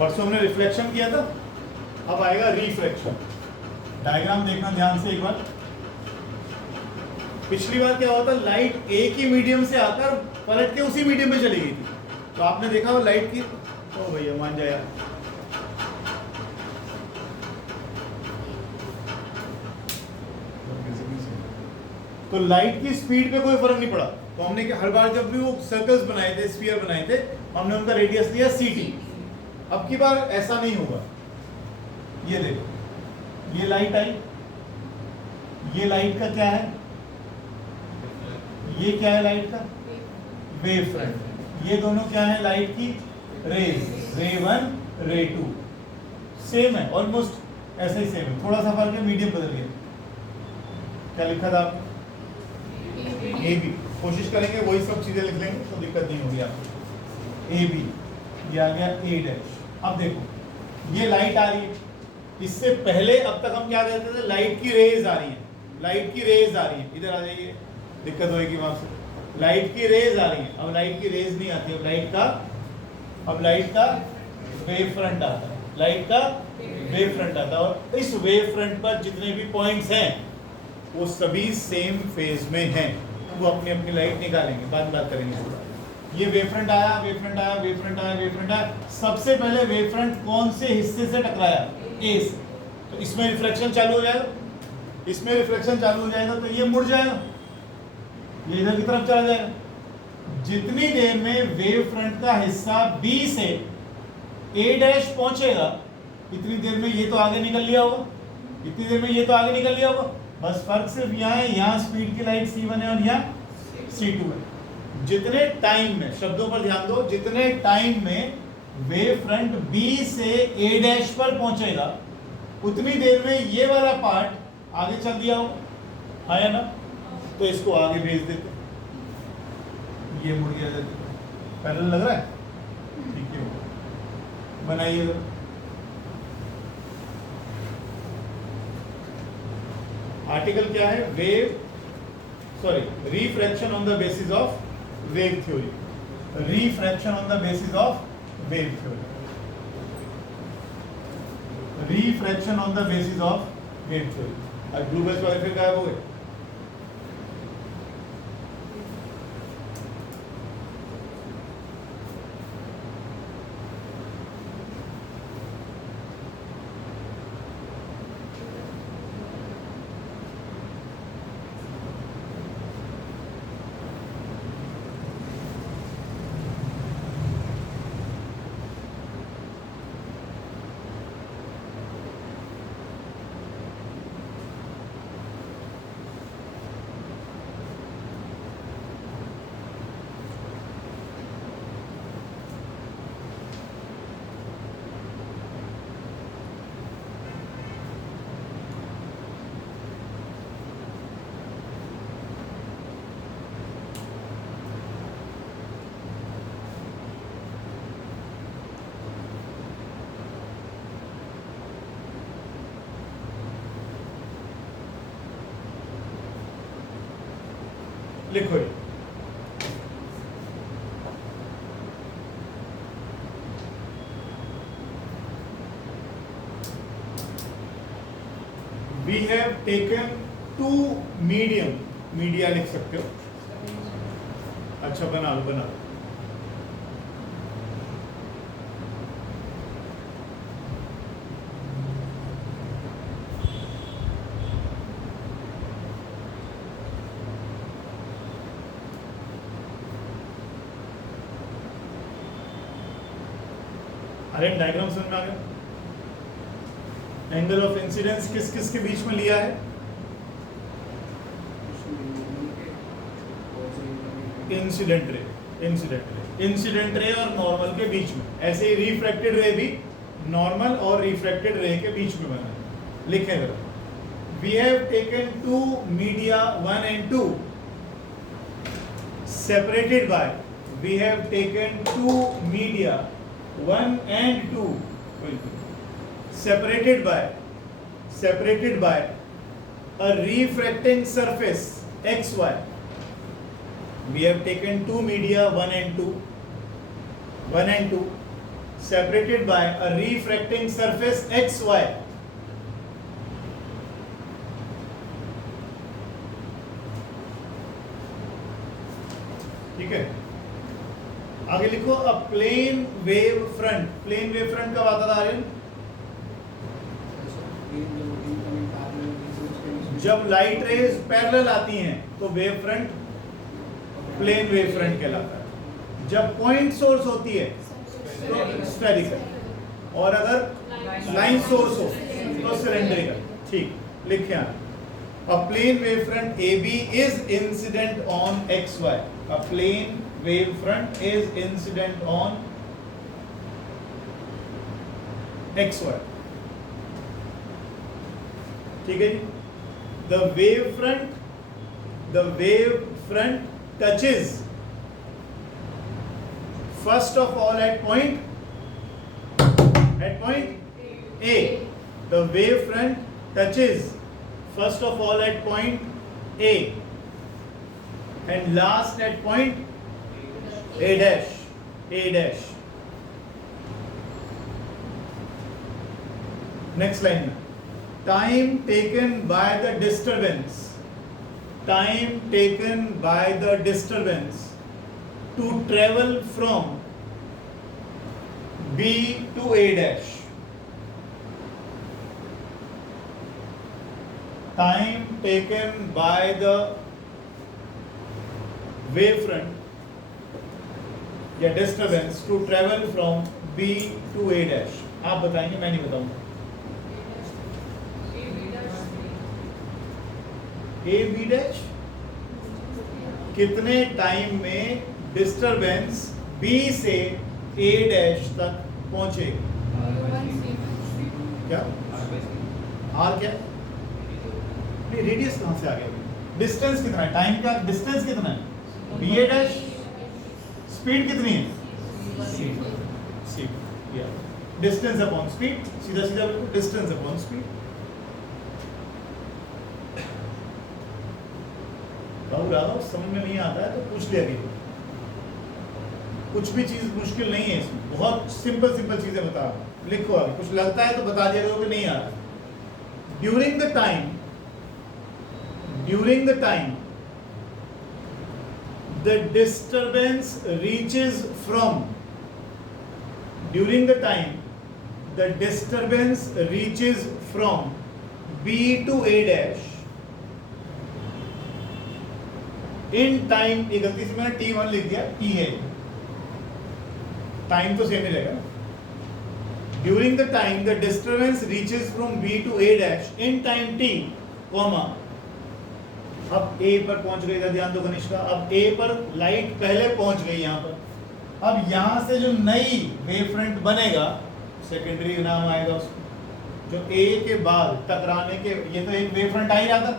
परसों हमने रिफ्लेक्शन किया था, अब आएगा रिफ्रैक्शन। डायग्राम देखना ध्यान से एक बार। पिछली बार क्या हुआ था, लाइट एक ही मीडियम से आकर पलट के उसी मीडियम में चली गई थी। तो आपने देखा वो लाइट की, ओ भैया मान जाए, तो लाइट की स्पीड पे कोई फर्क नहीं पड़ा। तो हमने हर बार जब भी वो सर्कल्स बनाए थे, स्फीयर बनाए थे, हमने उनका रेडियस लिया ct। अब की बार ऐसा नहीं होगा। ये देखो, ये लाइट आई, ये लाइट का क्या है, ये क्या है लाइट का वेव फ्रंट। ये दोनों क्या है लाइट की रेज, रे 1 रे 2 सेम है, ऑलमोस्ट ऐसा ही सेम है, थोड़ा सा फर्क है, मीडियम बदल गया। क्या लिखा था आपने, ए बी। कोशिश करेंगे वही सब चीजें लिख लेंगे तो दिक्कत नहीं होगी आपको। ए बी, ये आ गया ए डैश। अब देखो ये लाइट आ रही है, इससे पहले अब तक हम क्या कहते थे, लाइट की रेज आ रही है, लाइट की रेज आ रही है, इधर आ जाइए, दिक्कत होगी वहां से। लाइट की रेज आ रही है, अब लाइट की रेज नहीं आती, अब लाइट का वेव फ्रंट आता है, लाइट का वेव फ्रंट आता है। और इस वेव फ्रंट पर जितने भी पॉइंट्स हैं वो सभी सेम फेज में हैं, वो अपनी अपनी लाइट निकालेंगे, बाद में बात करेंगे। ये वेव फ्रंट आया, वेव फ्रंट आया, वेव फ्रंट आया, वेव फ्रंट आया। सबसे पहले वेव फ्रंट कौन से हिस्से से टकराया, ए से, तो इसमें रिफ्लेक्शन चालू हो जाएगा, इसमें रिफ्लेक्शन चालू हो जाएगा, तो ये मुड़ जाएगा, ये इधर की तरफ चला जाएगा। जितनी देर में वेव फ्रंट का हिस्सा बी से ए डैश पहुंचेगा, इतनी देर में ये तो आगे निकल लिया होगा, इतनी देर में ये तो आगे निकल लिया होगा। बस फर्क सिर्फ यहाँ है, यहाँ स्पीड की लाइट c1 है और यहाँ c2 है। जितने टाइम में, शब्दों पर ध्यान दो, जितने टाइम में वेव फ्रंट B से A डैश पर पहुंचेगा, उतनी देर में ये वाला पार्ट आगे चल दिया होगा, आया ना, तो इसको आगे भेज देते, ये मुड़ गया देते। पैरेलल लग रहा है, ठीक है, बनाइए। आर्टिकल क्या है, refraction on the basis of wave theory, refraction on the basis of wave theory, refraction on the basis of wave theory. अब ब्लू बेस वाले फिर गायब हो गए। लिखो ये, we have taken two media लिख सकते हो, अच्छा बना लो। अरे डायग्राम समझ में आ गया। एंगल ऑफ इंसिडेंस किस किस के बीच में लिया है, इंसिडेंट रे और नॉर्मल के बीच में। ऐसे ही रिफ्रैक्टेड रे भी नॉर्मल और रिफ्रैक्टेड रे के बीच में बना है। लिखें जरा, we have taken to media 1 and 2 separated by, we have taken two media 1 and 2 separated by a refracting surface xy. We have taken two media 1 and 2 separated by a refracting surface xy. ठीक है, आगे लिखो a plane wave front. Plane wave front कब आता था आर्यन? जब light rays parallel आती हैं तो wave front plane wave front कहलाता है. जब पॉइंट सोर्स होती है तो स्फेरिकल, और अगर लाइन सोर्स हो तो सिलेंड्रिकल. ठीक, लिखे a plane wave front AB is incident on XY. A plane wave front is incident on XY. ठीक है जी. The wave front touches first of all at point A. The wave front touches first of all at point A and last at point A dash. Next line. Time taken by the disturbance to travel from B to A dash. Time taken by the wave front या disturbance to travel from B to A dash. आप बताएंगे, मैं नहीं बताऊंगा. A B dash कितने time में disturbance B से A dash तक पहुंचेगी? क्या R क्या? नहीं, रेडियस कहां से आ गया? डिस्टेंस कितना है? टाइम का डिस्टेंस कितना है? B A dash. स्पीड कितनी है? C. डिस्टेंस अपॉन स्पीड, सीधा सीधा बिल्कुल डिस्टेंस अपॉन स्पीड. समझ में नहीं आता है तो पूछ लिया कीजिए. कुछ भी चीज मुश्किल नहीं है इसमें, बहुत सिंपल चीजें बता रहा हूं. लिखो आगे, कुछ लगता है तो बता दिया करो कि नहीं आ रहा. During the time the disturbance reaches from B to A dash. In time, ये गलती से मैंने T1 लिख दिया, T है. टाइम तो सेम ही रहेगा. During the time the disturbance reaches from B to A dash in time T, comma. अब A पर पहुंच गई, ध्यान दो कनिष्का. अब A पर लाइट पहले पहुंच गई यहाँ पर. अब यहाँ से जो नई वेव फ्रंट बनेगा, सेकेंडरी नाम आएगा उसको, जो A के बाद टकराने के, ये तो एक वेव फ्रंट आ ही रहा था.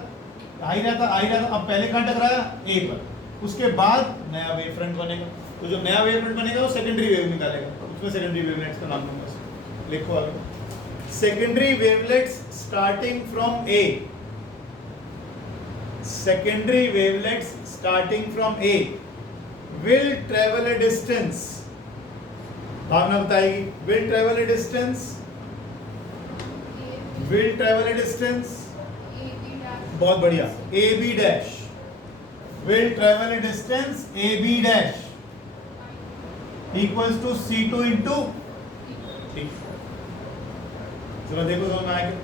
अब पहले कहाँ टकराया? A पर. उसके बाद नया वेव फ्रंट बनेगा. तो जो नया वेव फ्रंट बनेगा वो सेकेंडरी वेव निकालेगा. उसमें सेकेंडरी वेवलेट्स का नाम दूंगा. लिखो आगे. Secondary wavelets starting from A. Secondary wavelets starting from A will travel a distance. भावना बताएगी. Will travel a distance. बहुत बढ़िया. AB dash will travel a distance AB dash equals to C2 into. ठीक, चलो देखो समझ आएगा.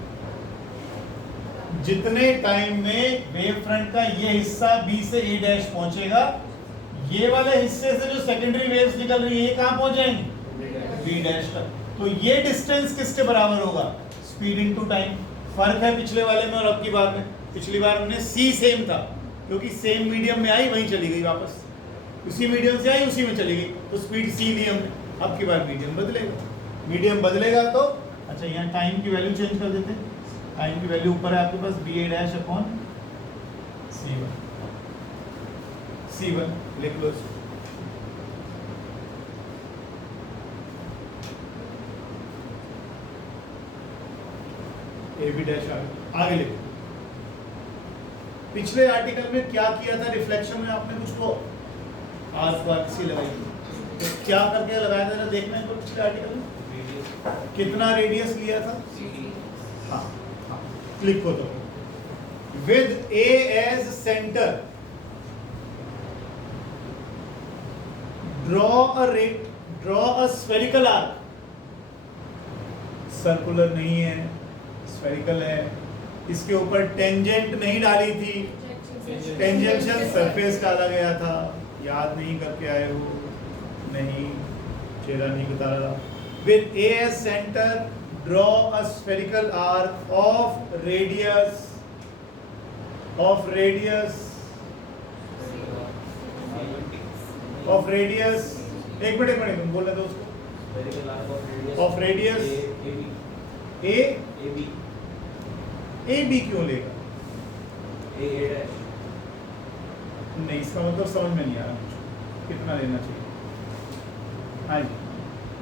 जितने टाइम में वेव फ्रंट का ये हिस्सा B से A डैश पहुंचेगा, ये वाले हिस्से से जो सेकेंडरी वेव्स निकल रही है, ये कहां पहुंचेंगे? B डैश तक. तो ये डिस्टेंस किसके बराबर होगा? Speed into time. फर्क है पिछले वाले में और अब की बार में. पिछली बार में C सेम था, क्योंकि सेम मीडियम में आई, वहीं चली गई वापस. उसी मीडियम से आई, उसी में चली गई, तो स्पीड C दी हमने. अब की बार मीडियम बदलेगा. मीडियम बदलेगा तो अच्छा, यहाँ टाइम की वैल्यू चेंज कर देते हैं. टाइम की वैल्यू ऊपर है आपके पास, B A dash upon C1 लिख लो. AB डैश आगे लिखो. पिछले आर्टिकल में क्या किया था रिफ्लेक्शन में? आपने कुछ को R स्क्वायर सी लगाई. तो क्या करके लगाया था देखना है पिछले आर्टिकल में कितना रेडियस लिया था। हाँ हाँ लिखो तो with A as centre draw a spherical arc. Circular नहीं है, स्फेरिकल है, इसके ऊपर टेंजेंट नहीं डाली थी, टेंजेंशियल सरफेस डाला गया था, याद नहीं करके आए हो, नहीं चेहरा नहीं बता रहा। With A as centre draw a spherical arc of radius एक मिनट तुम बोल रहे थे उसको ऑफ रेडियस ए बी क्यों लेगा? नहीं इसका मतलब समझ में नहीं आ रहा मुझे कितना लेना चाहिए। हाँ जी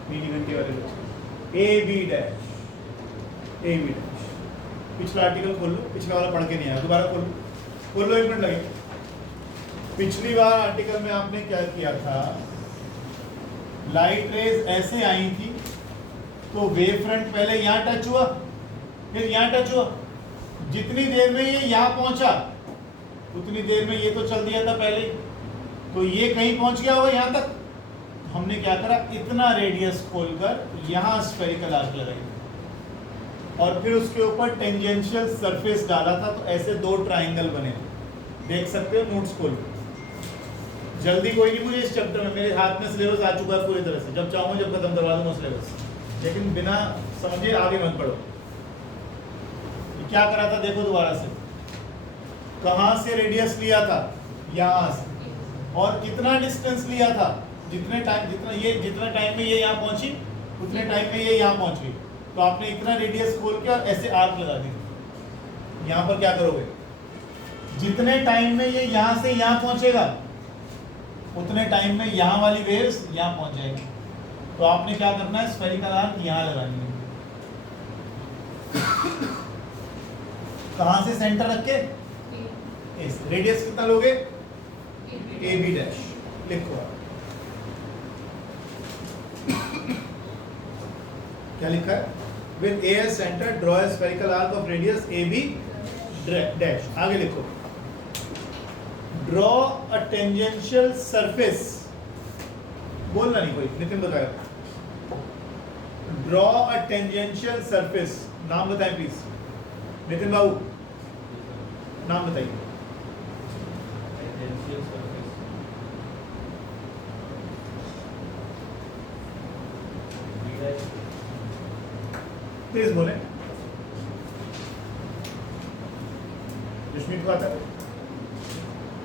मिनी घंटे वाले बच्चे ए बी डैश पिछला आर्टिकल खोल लो, पिछला वाला पढ़ के नहीं आया, दोबारा खोल लो 1 मिनट लगेगा। पिछली बार आर्टिकल में आपने क्या किया था, लाइट रेज ऐसे आई थी तो वेव फ्रंट पहले यहाँ टच हुआ फिर यहाँ टच हुआ, जितनी देर में ये यहाँ पहुंचा उतनी देर में ये तो चल दिया था पहले, तो ये कहीं पहुंच गया होगा यहाँ तक। हमने क्या करा, इतना रेडियस खोलकर यहाँ स्फेरिकल आर्क लगाई और फिर उसके ऊपर टेंजेंशियल सरफेस डाला था, तो ऐसे 2 ट्राइंगल बने थे, देख सकते हो नोट्स खोल। जल्दी कोई नहीं, मुझे इस चैप्टर में मेरे हाथ में सिलेबस आ चुका है पूरी तरह से, जब चाहूंगा जब खत्म करवा दूंगा सिलेबस, लेकिन बिना समझे आगे मत बढ़ो। क्या करा था देखो दोबारा से, कहां से रेडियस लिया था, यहां से, और कितना डिस्टेंस लिया था, जितने टाइम में ये यहाँ पहुंची उतने टाइम में ये यहाँ पहुंच गई, तो आपने इतना रेडियस खोल के और ऐसे आर्क लगा दी। यहाँ पर क्या करोगे, जितने टाइम में ये यहाँ से यहाँ पहुंचेगा उतने टाइम में यहाँ वाली वेव्स यहाँ पहुंच जाएगी, तो आपने क्या करना है, स्फेरिकल आर्क यहाँ लगानी है। कहां से सेंटर रख के, रेडियस कितना लोगे, ए बी डैश लिखो। क्या लिखा है, with A as centre draw a spherical arc of radius A B dash. आगे लिखो, ड्रॉ अ टेंजेंशियल सरफेस, बोलना नहीं कोई, नितिन बताएगा। ड्रॉ अ टेंजेंशियल सरफेस, नाम बताएं प्लीज, नितिन बाबू नाम बताइए। प्लीज बोले, रश्मि को आता है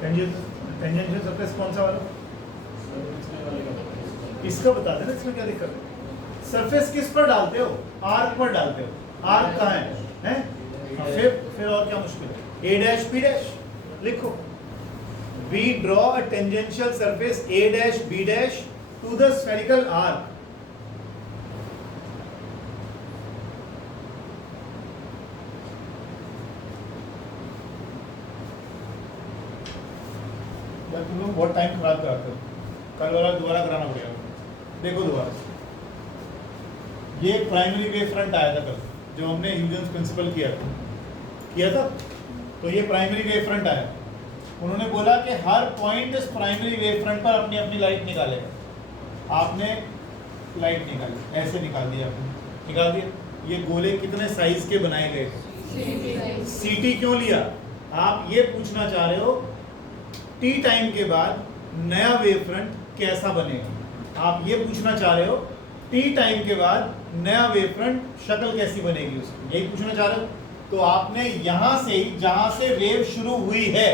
टेंजेंशियल सरफेस कौन सा वाला, इसका बता देना, इसमें क्या दिक्कत है। सरफेस किस पर डालते हो, आर्क पर डालते हो, आर्क कहाँ है? फिर और क्या मुश्किल है, ए डैश बी डैश लिखो। We draw a tangential surface A dash B dash to the spherical arc. यार तुम लोग बहुत टाइम खराब कराते हो, कल वाला दोबारा कराना पड़ेगा। देखो दोबारा, ये प्राइमरी वेव फ्रंट आया था कल, जो हमने ह्यूजेंस प्रिंसिपल किया था, तो ये प्राइमरी वेव फ्रंट आया। उन्होंने बोला कि हर पॉइंट इस प्राइमरी वेव फ्रंट पर अपनी अपनी लाइट निकालेगा। आपने लाइट निकाली, ऐसे निकाल दिया, आपने निकाल दिया। ये गोले कितने साइज के बनाए गए थे, सीटी क्यों लिया, आप ये पूछना चाह रहे हो टी टाइम के बाद नया वेव फ्रंट कैसा बनेगा, आप ये पूछना चाह रहे हो टी टाइम के बाद नया वेव फ्रंट शक्ल कैसी बनेगी उसकी, यही पूछना चाह रहे हो। तो आपने यहां से, जहां से वेव शुरू हुई है,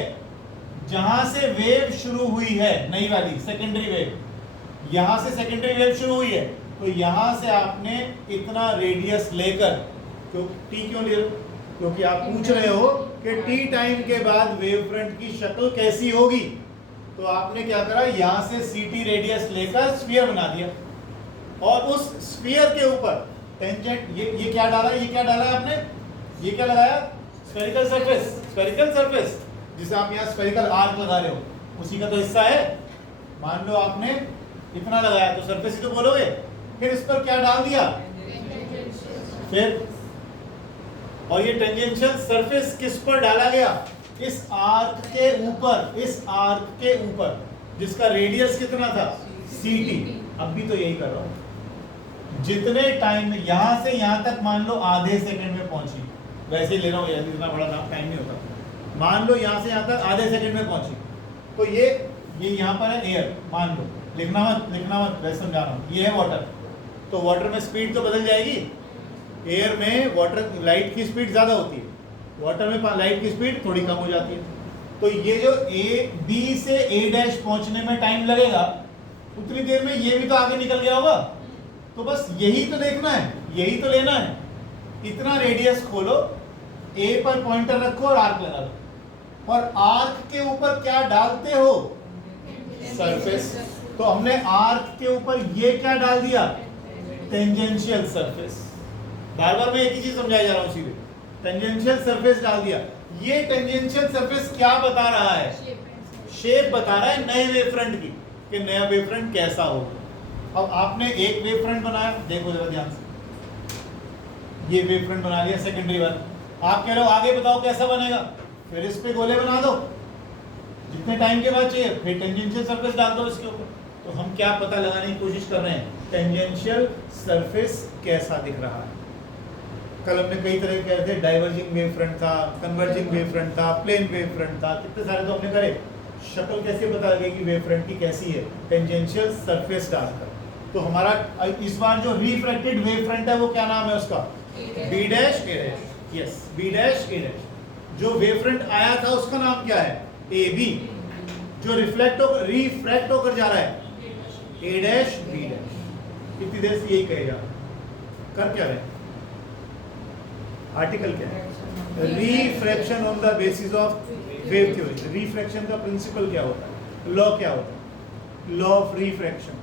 जहां से वेव शुरू हुई है नई वाली सेकेंडरी वेव, यहां से सेकेंडरी वेव शुरू हुई है, तो यहां से आपने इतना रेडियस लेकर, तो टी क्यों ले रहे हो, क्योंकि आप पूछ रहे हो कि टी टाइम के बाद वेव फ्रंट की शक्ल कैसी होगी, तो आपने क्या करा, यहां से सीटी रेडियस लेकर स्फीयर बना दिया, और उस स्फीयर के ऊपर टेंजेंट, ये क्या डाला, ये क्या डाला है आपने, ये क्या लगाया, स्फेरिकल सरफेस, स्फेरिकल सरफेस जिसे आप यहाँ स्फेरिकल आर्क लगा रहे हो, उसी का तो हिस्सा है। मान लो आपने इतना लगाया तो सरफेस ही तो बोलोगे। फिर इस पर क्या डाल दिया, फिर, और ये टेंजेंशियल सरफेस किस पर डाला गया, इस आर्क के ऊपर, इस आर्क के ऊपर जिसका रेडियस कितना था, ct। अब भी तो यही कर रहा हूं, जितने टाइम में यहां से यहां तक मान लो आधे सेकंड में पहुंची, वैसे ही ले रहा हूं, इतना बड़ा टाइम नहीं होता, मान लो यहां से यहां तक आधे सेकंड में पहुंची, तो ये यहां पर है एयर, मान लो, लिखना मत वैसे समझा रहा हूं, ये है वाटर, तो वाटर में स्पीड तो बदल जाएगी, एयर में वाटर लाइट की स्पीड ज्यादा होती है, वाटर में लाइट की स्पीड थोड़ी कम हो जाती है। तो ये जो बी से ए डैश पहुंचने में टाइम लगेगा, उतनी देर में ये भी तो आगे निकल गया होगा। तो बस यही तो देखना है, यही तो लेना है। इतना रेडियस खोलो, ए पर पॉइंटर रखो और आर्क लगा दो, और आर्क के ऊपर क्या डालते हो, सरफेस। तो हमने आर्क के ऊपर ये क्या डाल दिया, टेंजेंशियल सरफेस। बार बार मैं एक ही चीज समझाई जा रहा हूं, सीधे टेंजेंशियल सरफेस डाल दिया। ये टेंजेंशियल सरफेस क्या बता रहा है, शेप बता रहा है नए वेव फ्रंट की, कि नया वेव फ्रंट कैसा होगा। अब आपने एक वेव फ्रंट बनाया, देखो जरा ध्यान से, ये वेव फ्रंट बना लिया सेकेंडरी वन, आप कह रहे हो आगे बताओ कैसा बनेगा, फिर इस पे गोले बना दो जितने टाइम के बाद चाहिए, फिर टेंजेंशियल सरफेस डाल दो इसके ऊपर। तो हम क्या पता लगाने की कोशिश कर रहे हैं, टेंजेंशियल सरफेस कैसा दिख रहा है। कल हमने कई तरह के कह थे, डाइवर्जिंग वेव फ्रंट था, कन्वर्जिंग वेव फ्रंट था, प्लेन वेव फ्रंट था, कितने सारे तो हमने करे। शक्ल कैसे पता लगेगी वेव फ्रंट की कैसी है, टेंजेंशियल सरफेस डालकर। तो हमारा इस बार जो रिफ्रैक्टेड वेव फ्रंट है वो क्या नाम है उसका, बी डैश ए डैश, यस बी डैश ए डैश। जो वेव फ्रंट आया था उसका नाम क्या है, ए बी। जो रिफ्रैक्ट होकर जा रहा है, ए डैश बी डैश। इतनी देर से यही कहेगा, कर क्या रहे, आर्टिकल क्या है, refraction on the basis of wave theory. Refraction का प्रिंसिपल क्या होता है, लॉ क्या होता है, लॉ ऑफ रिफ्रैक्शन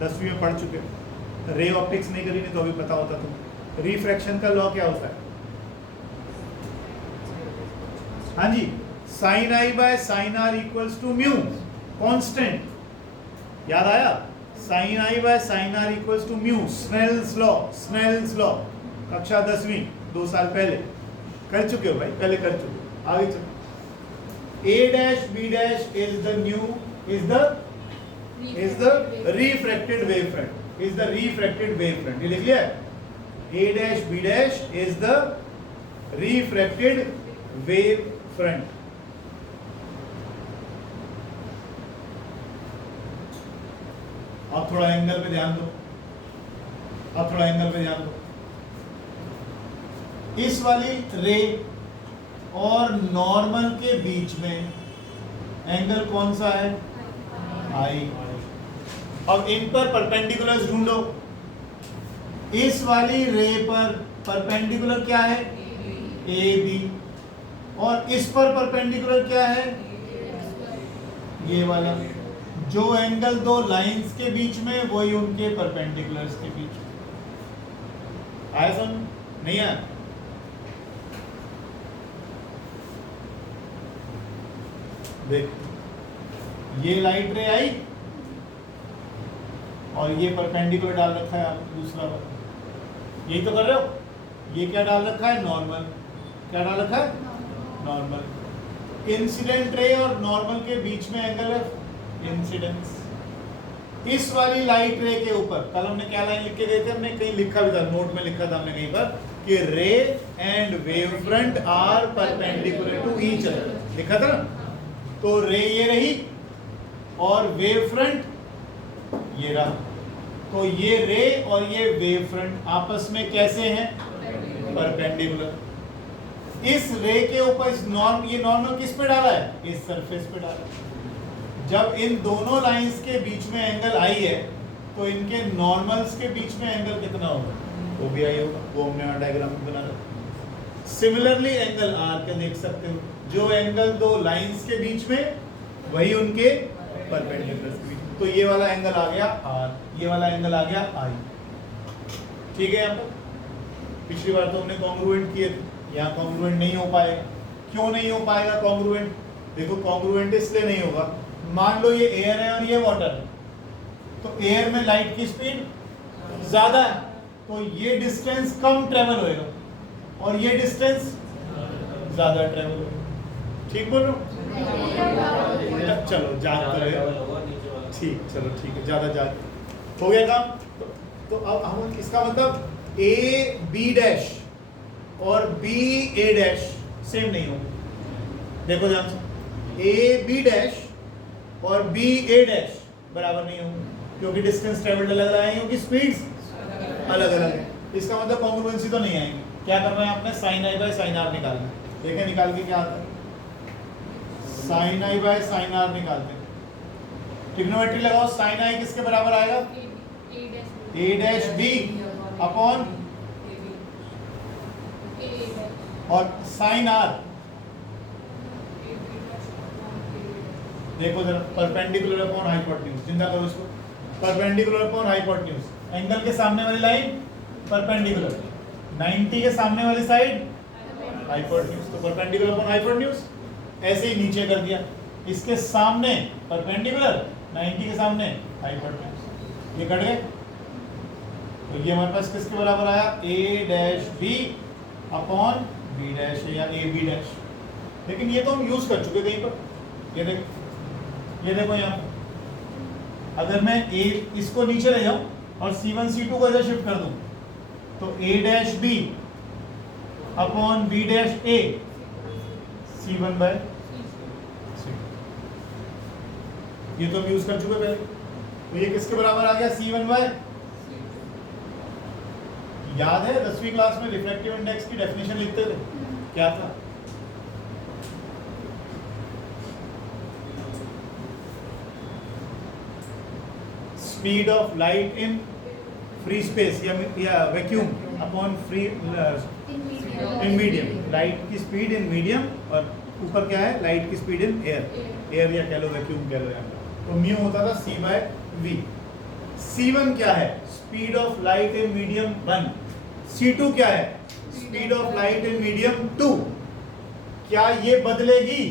10वीं में पढ़ चुके हो, रे ऑप्टिक्स नहीं करी नहीं तो अभी पता होता तुम। रिफ्रैक्शन का लॉ क्या होता है, हाँ जी, sine i by sine r equals to mu, constant, याद आया, sine i by sine r equals to mu, Snell's law, Snell's law, कक्षा 10वीं 2 साल पहले कर चुके हो भाई, पहले कर चुके हो, आगे चलो। A dash B dash is the refracted wavefront, is the refracted wavefront, ये लिख लिया है, A dash B dash is the refracted wavefront। अब थोड़ा एंगल पे ध्यान दो, अब थोड़ा एंगल पे ध्यान दो। इस वाली रे और नॉर्मल के बीच में एंगल कौन सा है, आई। अब इन पर परपेंडिकुलर्स ढूंढो। इस वाली रे पर परपेंडिकुलर क्या है, ए बी, और इस पर परपेंडिकुलर क्या है, ये वाला। जो एंगल दो लाइंस के बीच में वही उनके परपेंडिकुलर्स के बीच में। आया समझ, नहीं आया? देख, ये लाइट रे आई और ये परपेंडिकुलर डाल रखा है आप दूसरा वाला, यही तो कर रहे हो। ये क्या डाल रखा है, नॉर्मल। क्या डाल रखा है, नॉर्मल। इंसिडेंट रे और नॉर्मल के बीच में एंगल है इंसिडेंस। इस वाली लाइट रे के ऊपर कल हमने क्या लाइन लिख के गए थे, हमने कहीं लिखा भी था, नोट में लिखा था हमने कहीं पर, कि ray and wave front are perpendicular to each other, लिखा था ना। तो रे ये रही और वेव फ्रंट ये रहा, तो ये रे और ये वेव फ्रंट आपस में कैसे हैं, परपेंडिकुलर। इस रे के ऊपर ये नॉर्मल किस पे डाला है, इस सरफेस पे डाला है। जब इन दोनों लाइंस के बीच में एंगल आई है तो इनके नॉर्मल्स के बीच में एंगल कितना होगा, वो भी आई होगा, वो हमने डायग्राम में बना रखा। सिमिलरली एंगल आर के देख सकते हो, जो एंगल दो लाइंस के बीच में वही उनके परपेंडिकुलर के बीच। तो ये वाला एंगल आ गया आर, ये वाला एंगल आ गया आई। ठीक है, यहाँ पर पिछली बार तो हमने कॉन्ग्रुएंट किए थे, यहाँ कॉन्ग्रुएंट नहीं हो पाएगा। क्यों नहीं हो पाएगा कॉन्ग्रुएंट, देखो कॉन्ग्रुएंट इसलिए नहीं होगा, मान लो ये एयर है और ये वाटर है, तो एयर में लाइट की स्पीड ज्यादा है, तो ये डिस्टेंस कम ट्रेवल होएगा और ये डिस्टेंस ज्यादा ट्रेवल होएगा। ठीक बोल रहा हूँ? चलो जाग तो रहे, ठीक, चलो ठीक है, ज्यादा जाग हो गया काम। तो अब हम इसका मतलब ए बी डैश और बी ए डैश सेम नहीं होंगे। देखो ध्यान से, ए बी डैश और बी ए डैश बराबर नहीं होंगे, क्योंकि डिस्टेंस ट्रेवल्ड अलग रहा है, क्योंकि स्पीड्स अलग अलग है। इसका मतलब कॉन्ग्रुएंसी तो नहीं आएगी। क्या करना है आपने? Sine i by sine r निकालना है। देखें निकाल के क्या आता है, sine i by sine r निकालते हैं। ट्रिग्नोमेट्री लगाओ, साइन आई किसके बराबर आएगा? ए डैश बी अपॉन, और साइन आर देखो जरा, परपेंडिकुलर अपॉन हाइपोटेन्यूज। चिंता करो इसको, परपेंडिकुलर अपॉन हाइपोटेन्यूज। एंगल के सामने वाली लाइन परपेंडिकुलर, 90 के सामने वाली साइड हाइपोटेन्यूज, तो परपेंडिकुलर अपॉन हाइपोटेन्यूज। ऐसे ही नीचे कर दिया, इसके सामने परपेंडिकुलर, 90 के सामने हाइपोटेन्यूज, ये कट गए। तो ये हमारे पास किसके बराबर आया? A dash B upon B dash या ए बी डैश। लेकिन ये तो हम यूज कर चुके कहीं पर। ये देखो यहाँ, अगर मैं ए इसको नीचे ले जाऊं और C1 C2 को इधर शिफ्ट कर दूं, तो A dash B upon B dash A C1 by C2, ये तो हम यूज कर चुके पहले। तो ये किसके बराबर आ गया? C1 bye. याद है 10वीं क्लास में रिफ्रैक्टिव इंडेक्स की डेफिनेशन लिखते थे, क्या था? Speed of light in free space या vacuum upon free in medium. Light की स्पीड इन मीडियम, और ऊपर क्या है? लाइट की स्पीड इन एयर या कह लो वैक्यूम कह लो यहाँ। तो म्यू होता था C बाय V। C1 क्या है? Speed of light in medium 1। C2 क्या है? Speed of light in medium 2। क्या ये बदलेगी?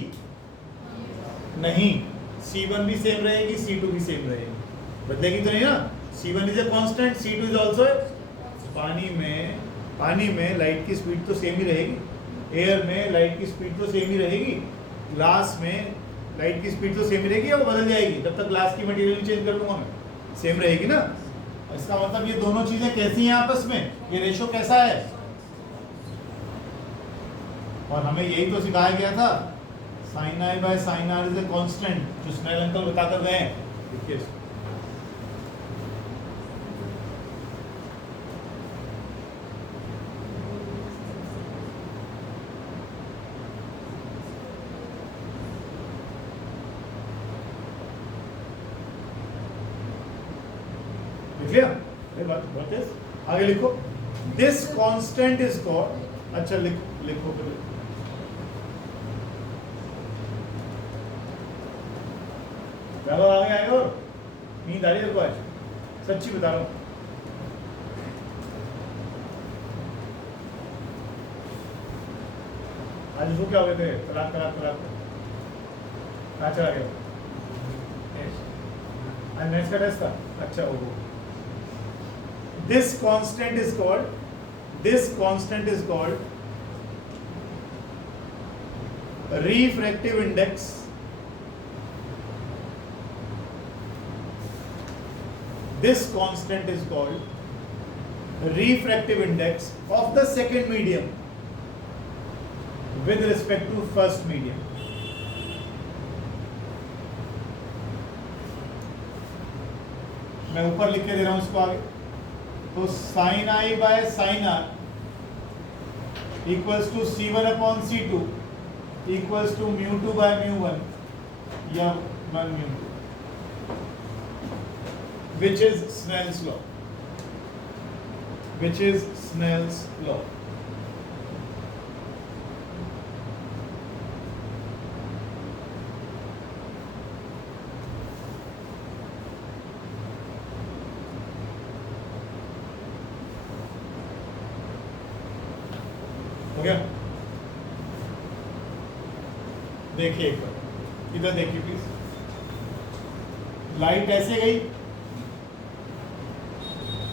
नहीं, C1 भी सेम रहेगी, C2 भी सेम रहेगी। बदलेगी तो नहीं ना। C1 is a constant, C2 is also. पानी में लाइट की स्पीड तो सेम ही रहेगी, एयर में लाइट की स्पीड तो सेम ही रहेगी, ग्लास में लाइट की स्पीड तो सेम ही रहेगी, या वो बदल जाएगी? जब तक ग्लास की मटेरियल चेंज कर दूंगा मैं, सेम रहेगी ना। इसका मतलब ये दोनों चीजें कैसी हैं आपस में, ये रेशो कैसा है? और हमें यही तो सिखाया गया था, sine i by sine r is a constant, जो स्नेल अंकल बताकर गए हैं। देखिए आगे लिखो, दिस कांस्टेंट इज कॉल्ड। अच्छा लिखो चलो आगे आएगा। और नींद आ रही है आज, सच्ची बता रहा हूँ। आज उसको क्या हो गए थे? तलाक कहाँ चला गया? आज नेक्स्ट का टेस्ट था। अच्छा वो this constant is called refractive index of the second medium with respect to first medium. मैं ऊपर लिख के दे रहा हूं इसको आगे। तो sine i by sine r equals to C1 upon C2 equals to μ2 by μ1 या 1 μ2, which is Snell's law. हो गया? देखिए एक बार इधर देखिए प्लीज। लाइट ऐसे गई,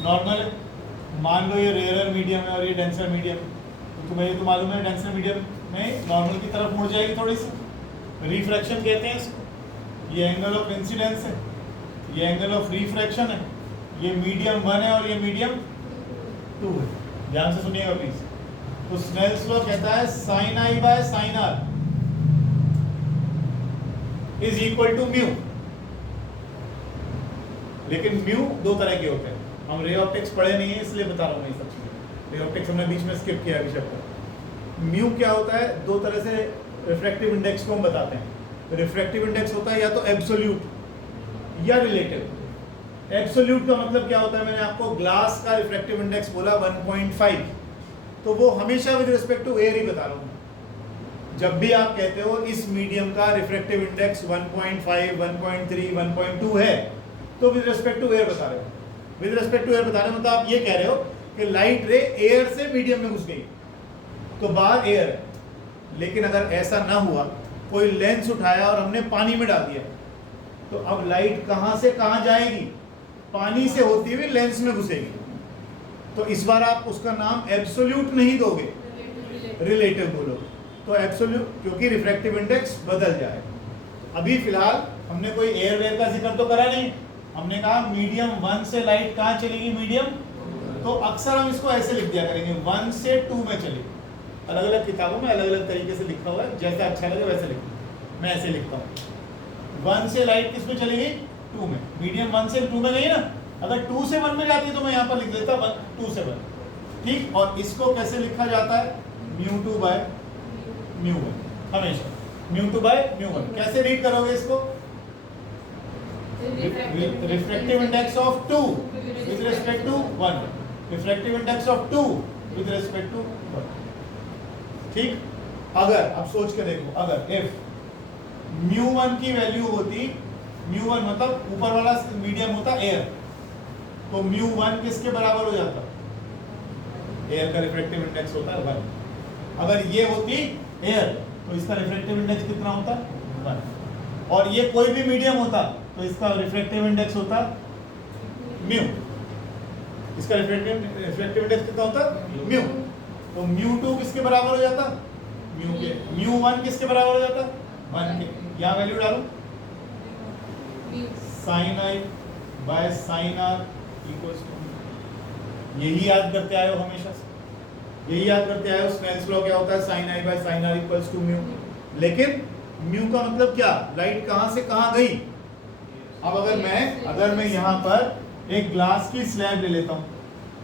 नॉर्मल है। मान लो ये रेयरर मीडियम है और ये डेंसर मीडियम, तो तुम्हें ये तो मालूम है डेंसर मीडियम में नॉर्मल की तरफ मुड़ जाएगी थोड़ी सी, रिफ्रैक्शन कहते हैं इसको। ये एंगल ऑफ इंसिडेंस है, ये एंगल ऑफ रिफ्रैक्शन है, ये मीडियम 1 है और ये मीडियम 2 है। ध्यान से सुनिएगा प्लीज। तो स्नेल्स लॉ कहता है sine i by sine r is equal to mu. लेकिन म्यू दो तरह के होते हैं, हम रे ऑप्टिक्स पढ़े नहीं है इसलिए बता रहा हूँ ये सब चीजें। रे ऑप्टिक्स हमने बीच में स्किप किया अभी चैप्टर। म्यू क्या होता है, दो तरह से रिफ्रैक्टिव इंडेक्स को हम बताते हैं। रिफ्रैक्टिव इंडेक्स होता है या तो एब्सोल्यूट या रिलेटिव। एब्सोल्यूट का मतलब क्या होता है, मैंने आपको ग्लास का रिफ्रैक्टिव इंडेक्स बोला 1.5, तो वो हमेशा विद रिस्पेक्ट टू एयर ही बता रहा हूँ। जब भी आप कहते हो इस मीडियम का रिफ्रैक्टिव इंडेक्स 1.5, 1.3, 1.2 है, तो विद रिस्पेक्ट टू एयर बता रहे हो। विद रिस्पेक्ट टू एयर बता रहे हो मतलब आप ये कह रहे हो कि लाइट रे एयर से मीडियम में घुस गई तो बाहर एयर है। लेकिन अगर ऐसा ना हुआ, कोई लेंस उठाया और हमने पानी में डाल दिया, तो अब लाइट कहां से कहां जाएगी, पानी से होती हुई लेंस में घुसेगी। तो इस बार आप उसका नाम एब्सोल्यूट नहीं दोगे, रिलेटिव बोलोगे। तो एब्सोल्यूट, क्योंकि रिफ्रैक्टिव इंडेक्स बदल जाए। अभी फिलहाल हमने कोई एयर वेयर का जिक्र तो करा नहीं, हमने कहा मीडियम 1 से लाइट कहाँ चलेगी, मीडियम, तो अक्सर हम इसको ऐसे लिख दिया करेंगे 1 से 2 में चलेगी। अलग अलग किताबों में अलग अलग तरीके से लिखा हुआ है, जैसा अच्छा लगे वैसे लिखो। मैं ऐसे लिखता हूँ 1 से लाइट किस में चलेगी, 2 में। मीडियम 1 से 2 में गई ना, अगर 2 से 1 में जाती है तो मैं यहाँ पर लिख देता 2 से 1, ठीक। और इसको कैसे लिखा जाता है, μ2 बाय μ1, हमेशा μ2 बाय μ1। कैसे रीड करोगे इसको, refractive index of 2 with respect to 1, refractive index of 2 with respect to 1, ठीक। अगर अब सोच के देखो, अगर इफ μ1 की वैल्यू होती, μ1 मतलब ऊपर वाला मीडियम होता एयर, तो μ1 किसके बराबर हो जाता, एयर का रिफ्रैक्टिव इंडेक्स होता है 1। अगर ये होती एयर तो इसका रिफ्रैक्टिव इंडेक्स कितना होता, 1। और ये कोई भी मीडियम होता तो इसका रिफ्रैक्टिव इंडेक्स होता म्यू। इसका रिफ्रैक्टिव इंडेक्स कितना होता, म्यू। तो μ2 किसके बराबर हो जाता, म्यू के। μ1 किसके बराबर हो जाता, 1 के। यहाँ वैल्यू डालो, sine i by sine r equals to, यही याद करते आए हो हमेशा से, यही याद करते आए हो। स्नेल्स लॉ क्या होता है, sine i by sine r equals to mu. लेकिन म्यू का मतलब क्या, लाइट कहां से कहां गई। अब अगर मैं यहाँ पर एक ग्लास की स्लैब ले लेता हूँ,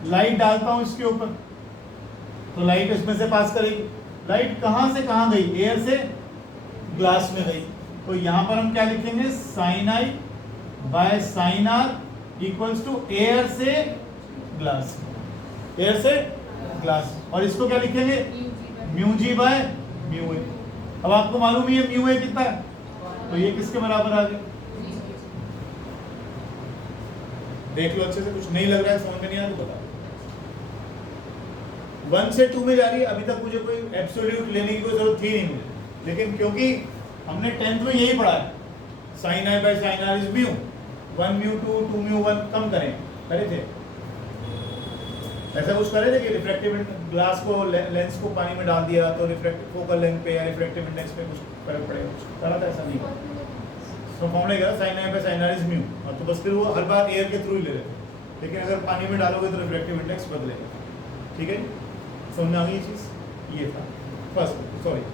लाइट डालता हूँ इसके ऊपर, तो लाइट इसमें से पास करेगी। लाइट कहां से कहां गई, एयर से ग्लास में गई। तो यहाँ पर हम क्या लिखेंगे, sine i by sine r equals to air से ग्लास, एयर से ग्लास। और इसको क्या लिखेंगे, mu g by mu a. अब आपको मालूम ही है म्यू ए कितना है, तो ये किसके बराबर आ गया, देख लो अच्छे से। कुछ नहीं लग रहा है, समझ में नहीं आ रहा तो बताओ। 1 से 2 में जा रही है, अभी तक मुझे कोई एब्सोल्यूट लेने की कोई जरूरत थी नहीं मुझे, लेकिन क्योंकि हमने 10th में यही पढ़ा है, sine i by sine r is mu, 1 mu 2, 2 mu 1, कम करें, करे थे ऐसा कुछ करे थे कि रिफ्रैक्टिव ग्लास को, लेंस को पानी में डाल दिया तो रिफ्रैक्टिव फोकल लेंथ पे या रिफ्रैक्टिव इंडेक्स पे कुछ फर्क पड़ेगा, करा था, ऐसा नहीं। तो फॉर्मूला क्या, sine i by sine r is mu, और तो बस फिर वो हर बार एयर के थ्रू ही ले रहे थे। लेकिन अगर पानी में डालोगे तो रिफ्रैक्टिव इंडेक्स बदलेगा, ठीक है। समझ आ गई ये चीज, ये था first, sorry,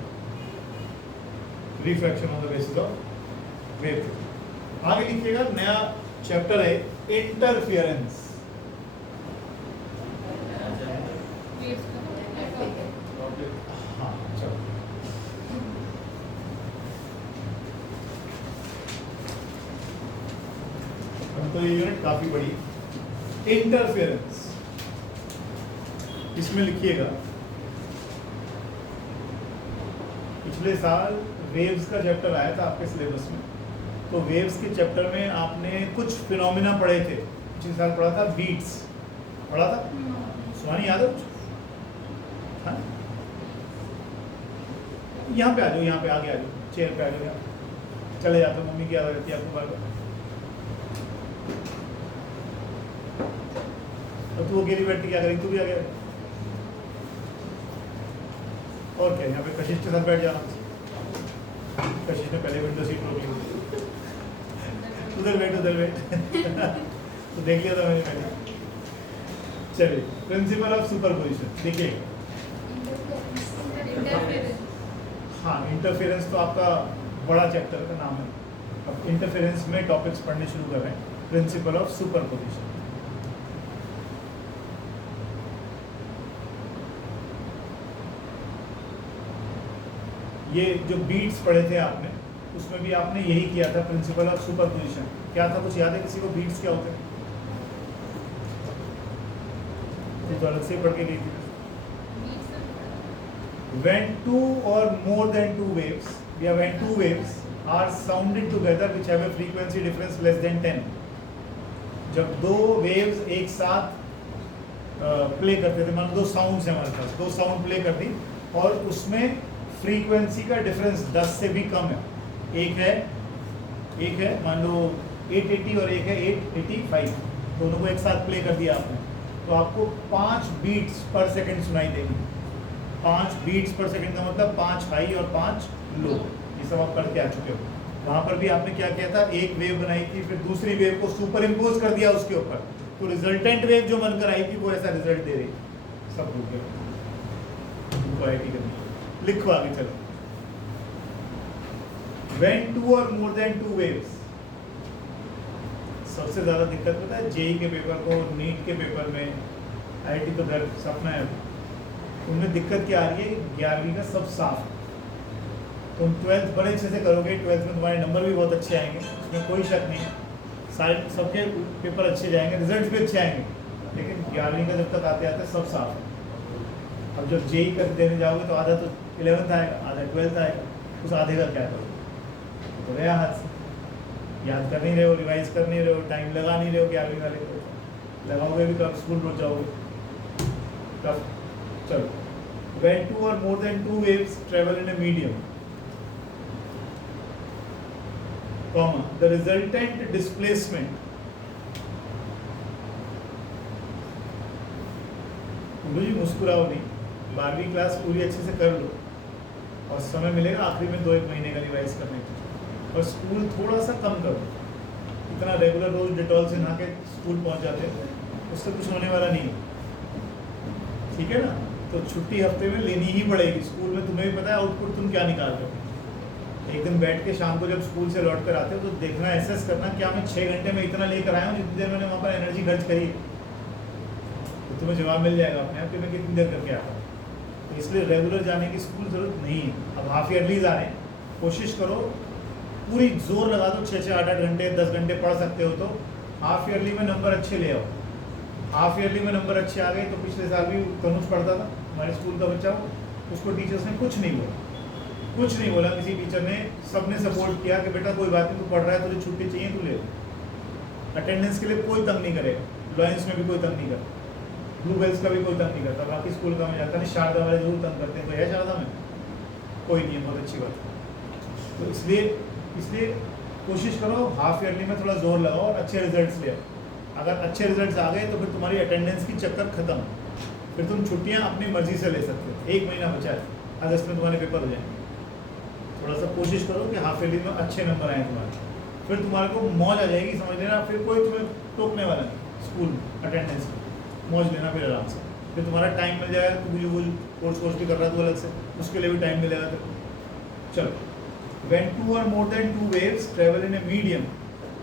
refraction on the basis of wave. आगे लिखिएगा, नया चैप्टर है इंटरफियरेंस। हाँ चलो, तो ये यूनिट काफी बड़ी है, इंटरफियरेंस। इसमें लिखिएगा, पिछले साल वेव्स का चैप्टर आया था आपके सिलेबस में, तो वेव्स के चैप्टर में आपने कुछ फिनोमिना पढ़े थे। पिछले साल पढ़ा था बीट्स, पढ़ा था, सुहानी याद है कुछ? हाँ, यहाँ पे आ जाओ, यहाँ पे आगे आ जाओ, चेयर पे आ जाओ, यहाँ चले जाते, मम्मी की याद रहती है आपको बार बार। और तू वो अकेली बैठ के क्या करेगी, तू भी आ गया। और क्या, यहाँ पे कशिश के साथ बैठ जाना। कशिश ने पहले विंडो सीट रोक ली, उधर बैठ उधर बैठ। तो देख लिया था मैंने पहले। चलिए, प्रिंसिपल ऑफ सुपरपोजिशन देखिए। हाँ, इंटरफेरेंस तो आपका बड़ा चैप्टर का नाम है। अब इंटरफेरेंस में टॉपिक्स पढ़ने शुरू कर रहे हैं। Principle of superposition. ये जो बीट्स पढ़े थे आपने, उसमें भी आपने यही किया था, प्रिंसिपल ऑफ सुपरपोजिशन। क्या था, कुछ याद है किसी को? बीट्स क्या होते हैं? तो अलग से पढ़ के गई थी। When two or more than two waves, when two waves are sounded together which have a frequency difference less than 10, जब दो वेव्स एक साथ प्ले करते थे, मान लो दो साउंड्स हैं हमारे पास, दो साउंड प्ले कर दी और उसमें फ्रीक्वेंसी का डिफरेंस 10 से भी कम है। एक है मान लो 880 और एक है 885, दोनों को एक साथ प्ले कर दिया आपने, तो आपको 5 बीट्स पर सेकंड सुनाई देगी। 5 बीट्स पर सेकंड का मतलब 5 हाई और 5 लो। ये सब आप करके आ चुके हो। वहाँ पर भी आपने क्या किया था, एक वेव बनाई थी, फिर दूसरी वेव को सुपर इम्पोज कर दिया उसके ऊपर, तो रिजल्टेंट वेव जो बनकर आई थी वो ऐसा रिजल्ट दे रही। सब भूल गए, उनको आईटी करनी। लिखो आगे चलो। When two or more than two waves, सबसे ज़्यादा दिक्कत पता है जेई के पेपर को, नीट के पेपर में, आईटी तो घर सपना है, उनमें दिक्कत क्या आ रही है? 11वीं का सब साफ। तुम 12th बड़े अच्छे से करोगे, 12th में तुम्हारे नंबर भी बहुत अच्छे आएंगे, उसमें कोई शक नहीं है। सारे सबके पेपर अच्छे जाएंगे, रिजल्ट भी अच्छे आएंगे, लेकिन 11वीं का जब तक आते आते सब साफ है। अब जब जेई कर देने जाओगे तो आधा तो 11th आएगा, आधा 12th आएगा, उस आधे का क्या करोगे? तो गया हाथ से। याद कर नहीं रहे हो, रिवाइज कर नहीं रहे हो, टाइम लगा नहीं रहे हो, 11वीं वाले को लगाओगे भी कब, स्कूल रुक जाओगे कब? चलो, when two or more than two waves travel in a medium, comma, the resultant displacement, जी मुस्कुराओ नहीं, 12वीं क्लास पूरी अच्छे से कर लो और समय मिलेगा आखिरी में 2-1 महीने का रिवाइज करने का, और स्कूल थोड़ा सा कम करो। इतना रेगुलर रोज डिटॉल से नहा के स्कूल पहुंच जाते हैं, उससे कुछ होने वाला नहीं है, ठीक है ना? तो छुट्टी हफ्ते में लेनी ही पड़ेगी। स्कूल में तुम्हें भी पता है आउटपुट तुम क्या निकाल रहे हो। एक दिन बैठ के शाम को जब स्कूल से लौट कर आते हो तो देखना, एसेस करना, क्या मैं 6 घंटे में इतना लेकर आया हूँ जितनी देर मैंने वहाँ पर एनर्जी खर्च करी, तो तुम्हें जवाब मिल जाएगा अपने आप कि मैं कितनी देर करके आता हूँ। तो इसलिए रेगुलर जाने की स्कूल ज़रूरत नहीं है। अब हाफ ईयरली जा रहे हैं, कोशिश करो पूरी जोर लगा दो, 6-6, 8-8 घंटे, 10 घंटे पढ़ सकते हो तो हाफ ईयरली में नंबर अच्छे ले आओ। हाफ ईयरली में नंबर अच्छे आ गए तो पिछले साल भी तनुज पढ़ता था, हमारे स्कूल का बच्चा हो, उसको टीचर्स ने कुछ नहीं बोला, किसी टीचर ने, सबने सपोर्ट किया कि बेटा कोई बात नहीं, तू पढ़ रहा है, तुझे छुट्टी चाहिए तू ले। अटेंडेंस के लिए कोई तंग नहीं करेगा, लॉयंस में भी कोई तंग नहीं करता, ब्लू बेल्स का भी कोई तंग नहीं करता, बाकी स्कूल का मैं जाता नहीं। शारदा वाले जरूर तंग करते हैं, कोई है शारदा में? कोई नहीं है, बहुत अच्छी बात है। तो इसलिए कोशिश करो हाफ ईयरली में थोड़ा जोर लगाओ और अच्छे रिजल्ट्स ले आओ। अगर अच्छे रिजल्ट्स आ गए तो फिर तुम्हारी अटेंडेंस की चक्कर खत्म, फिर तुम छुट्टियां अपनी मर्जी से ले सकते हो। 1 महीना बचा है, अगस्त में तुम्हारे पेपर हो जाएंगे। थोड़ा सा कोशिश करो कि हाफ ईयरली में अच्छे नंबर आए तुम्हारे, फिर तुम्हारे को मौज आ जाएगी, समझ लेना। फिर कोई तुम्हें टोकने वाला नहीं, स्कूल अटेंडेंस की मौज लेना फिर आराम से। फिर तुम्हारा टाइम मिल जाएगा, तू जो कोर्स भी कर रहा है तो अलग से, उसके लिए भी टाइम मिलेगा। तो चलो, when two or more than two waves travel in a medium,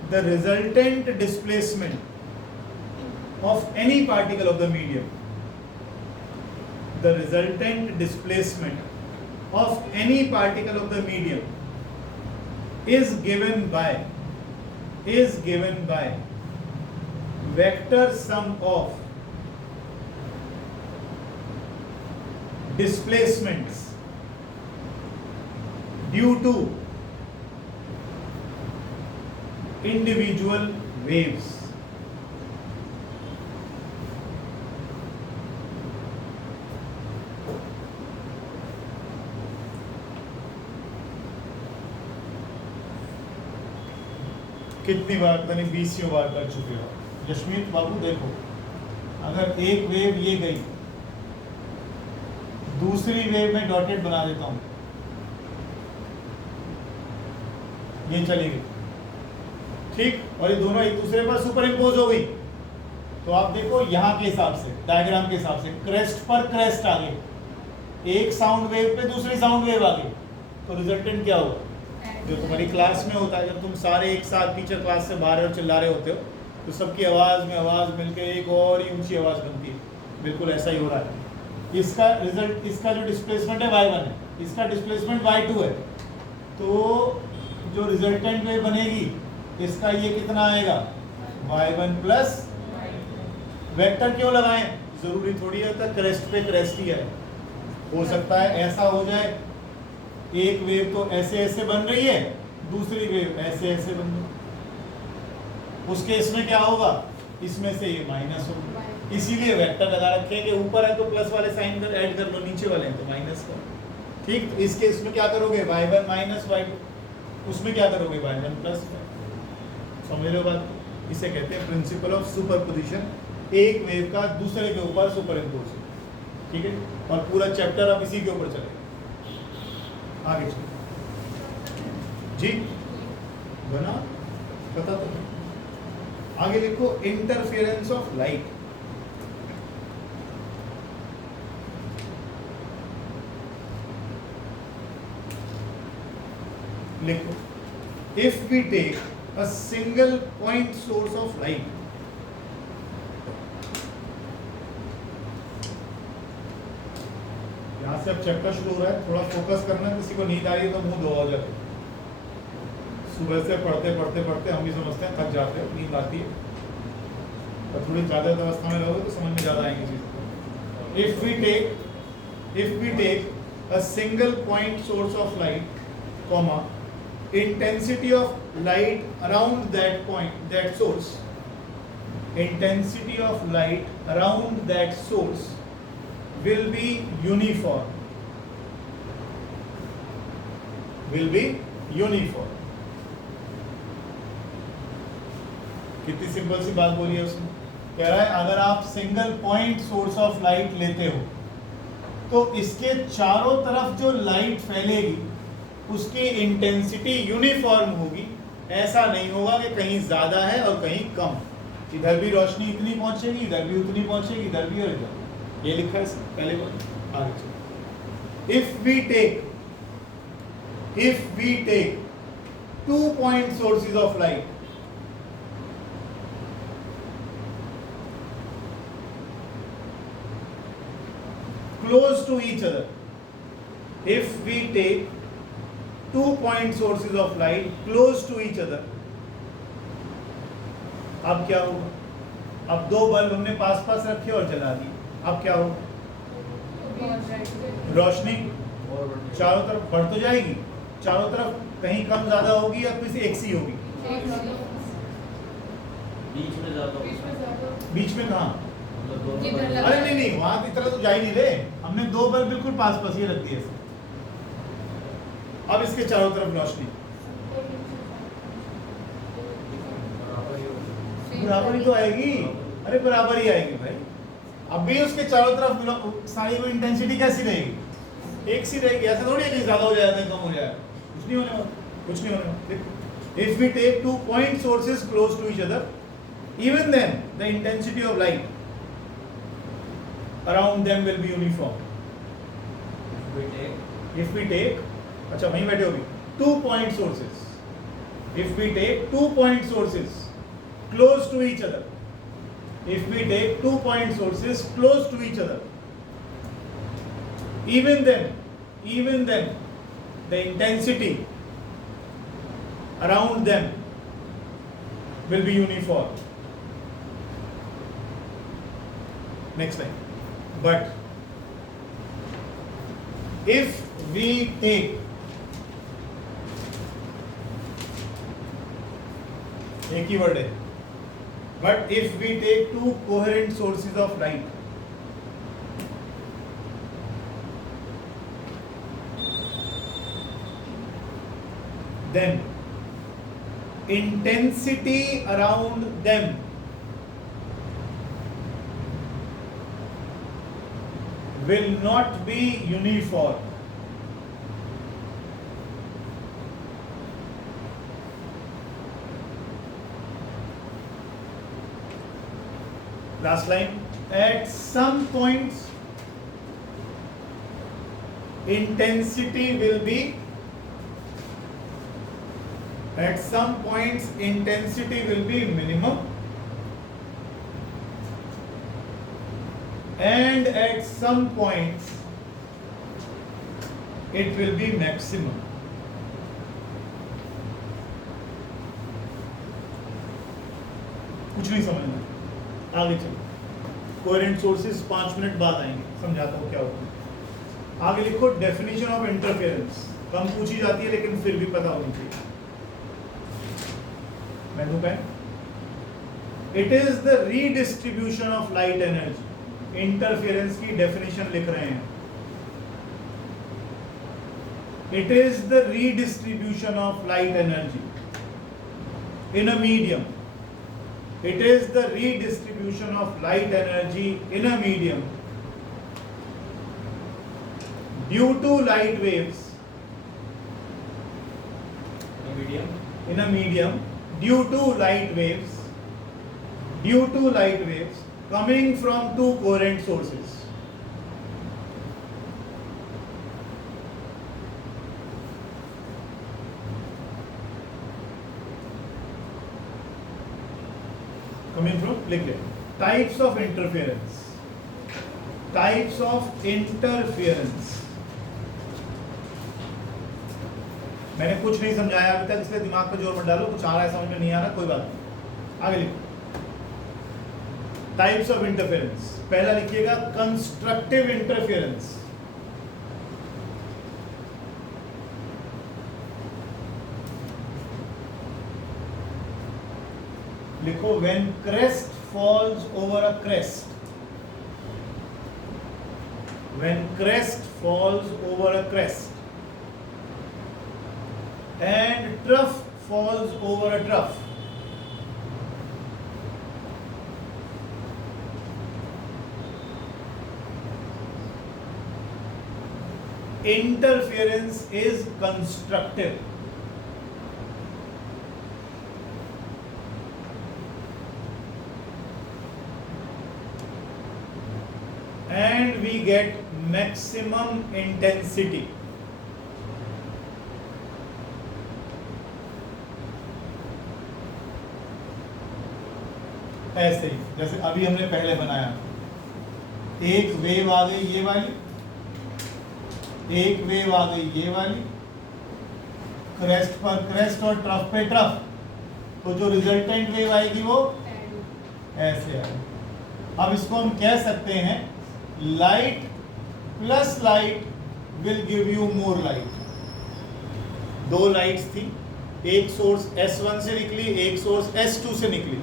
the resultant displacement of any particle of the medium, the resultant displacement of any particle of the medium is given by vector sum of displacements due to individual waves. कितनी बार, पता नहीं 20 बार कर चुके हो। यशमीत बाबू देखो, अगर एक wave ये गई, दूसरी वेव में डॉटेड बना देता हूं, ये चली गई, ठीक, और ये दोनों एक दूसरे पर सुपर इम्पोज हो गई। तो आप देखो यहाँ के हिसाब से, डायग्राम के हिसाब से, क्रेस्ट पर क्रेस्ट आ गए, एक साउंड वेव पे दूसरी साउंड वेव आ गई, तो रिजल्टेंट क्या होगा? जो तुम्हारी क्लास में होता है, जब तुम सारे एक साथ टीचर क्लास से बाहर और चिल्ला रहे होते हो, तो सबकी आवाज़ में आवाज़ मिलके एक और ही ऊंची आवाज़ बनती है। बिल्कुल ऐसा ही हो रहा है। इसका रिजल्ट, इसका जो डिस्प्लेसमेंट है y1 है, इसका डिस्प्लेसमेंट y2 है, तो जो रिजल्टेंट वेव बनेगी इसका ये कितना आएगा? y1 प्लस, वेक्टर क्यों लगाएं? जरूरी थोड़ी है तो क्रेस्ट पे क्रेस्ट ही है, हो सकता है ऐसा हो जाए, एक वेव तो ऐसे ऐसे बन रही है, दूसरी वेव ऐसे ऐसे बन रही है, उस केस में क्या होगा? इसमें से ये माइनस होगा, इसीलिए वेक्टर लगा रखे हैं कि ऊपर है तो प्लस वाले साइन कर ऐड कर लो, नीचे वाले हैं तो माइनस करो, ठीक। तो इस केस में क्या करोगे? y1 माइनस y2, उसमें क्या करोगे? y1 plus. समझ लो बात? इसे कहते हैं प्रिंसिपल ऑफ सुपरपोजिशन, एक वेव का दूसरे के ऊपर सुपर इम्पोज, ठीक है। और पूरा चैप्टर अब इसी के ऊपर चलेगा। आगे चलो जी, बना पता तो नहीं। आगे लिखो इंटरफेरेंस ऑफ लाइट। लिखो, if we take a single point source of light, यहां से अब चैप्टर शुरू हो रहा है, थोड़ा फोकस करना, किसी को नींद आ रही है तो मुंह धो जाते, सुबह से पढ़ते पढ़ते पढ़ते हम भी समझते हैं, थक जाते हैं, नींद आती है, और थोड़ी जागृत अवस्था में रहोगे तो समझ में ज्यादा आएंगी चीजें। If we take a single point source of light, comma, intensity of light around that point, that source, intensity of light around that source will be uniform, will be uniform। कितनी सिंपल सी बात बोली है उसने। कह रहा है अगर आप single point source of light लेते हो तो इसके चारों तरफ जो लाइट फैलेगी उसकी इंटेंसिटी यूनिफॉर्म होगी। ऐसा नहीं होगा कि कहीं ज्यादा है और कहीं कम, इधर भी रोशनी इतनी पहुंचेगी, इधर भी उतनी पहुंचेगी, इधर भी और इधर। ये लिखा है पहले बार। आगे चलो, if we take 2 point sources of light, close to each other, if we take 2 point sources of light close to each other, अब क्या होगा? अब दो बल्ब हमने पास पास रखे और जला दिए, अब क्या होगा? रोशनी चारों तरफ बढ़ तो जाएगी, चारों तरफ कहीं कम ज्यादा होगी या किसी एक सी होगी? बीच में कहाँ? अरे नहीं, वहां की तरह तो जा ही नहीं रहे, हमने दो बल्ब बिल्कुल पास पास ही रख दिए। अब इसके चारों तरफ रोशनी बराबर ही तो आएगी। अरे बराबर ही आएगी भाई। अब भी उसके चारों तरफ सारी वो इंटेंसिटी कैसी रहेगी? एक सी रहेगी। ऐसा थोड़ी है कि ज्यादा हो जाएगा कम हो जाएगा, कुछ नहीं होने वाला, कुछ नहीं होने वाला। If we take 2 point sources close to each other, even then the intensity of light around them will be uniform। if we take अच्छा वहीं बैठे होगी, 2 point sources, if we take 2 point sources close to each other, if we take 2 point sources close to each other, even then the intensity around them will be uniform। Next line, but if we take, एक ही word है, but if we take 2 coherent sources of light, then intensity around them will not be uniform. Last line. At some points, intensity will be. At some points, intensity will be minimum, and at some points, it will be maximum. कुछ नहीं समझना, आगे चलो. Coherent sources 5 minute बाद आएंगे, समझाता हूँ क्या होता है. आगे लिखो डेफिनेशन ऑफ इंटरफेरेंस. कम पूछी जाती है लेकिन फिर भी पता होनी चाहिए. मैं दूं pen. It is the redistribution of light energy. Interference की डेफिनेशन लिख रहे हैं. It is the redistribution of light energy in a medium. It is the redistribution of light energy in a medium due to light waves. In a medium due to light waves. Due to light waves coming from two coherent sources. Coming from, लिख ले. Types of interference. Types of interference. मैंने कुछ नहीं समझाया अभी तक, इसलिए दिमाग पे जोर मत डालो. कुछ आ रहा है समझ में नहीं आ रहा, कोई बात नहीं. आगे लिखो. Types of interference. पहला लिखिएगा कंस्ट्रक्टिव इंटरफेरेंस. लिखो when crest falls over a crest. When crest falls over a crest and trough falls over a trough. Interference is constructive. And we get maximum intensity. ऐसे ही जैसे अभी हमने पहले बनाया. एक वेव आ गई ये वाली, एक वेव आ गई ये वाली, क्रेस्ट पर क्रेस्ट और ट्रफ पे ट्रफ. तो जो रिजल्टेंट वेव आएगी वो ऐसे आएगी. अब इसको हम कह सकते हैं light plus light will give you more light. दो लाइट्स थी, एक सोर्स S1 से निकली, एक सोर्स S2 से निकली,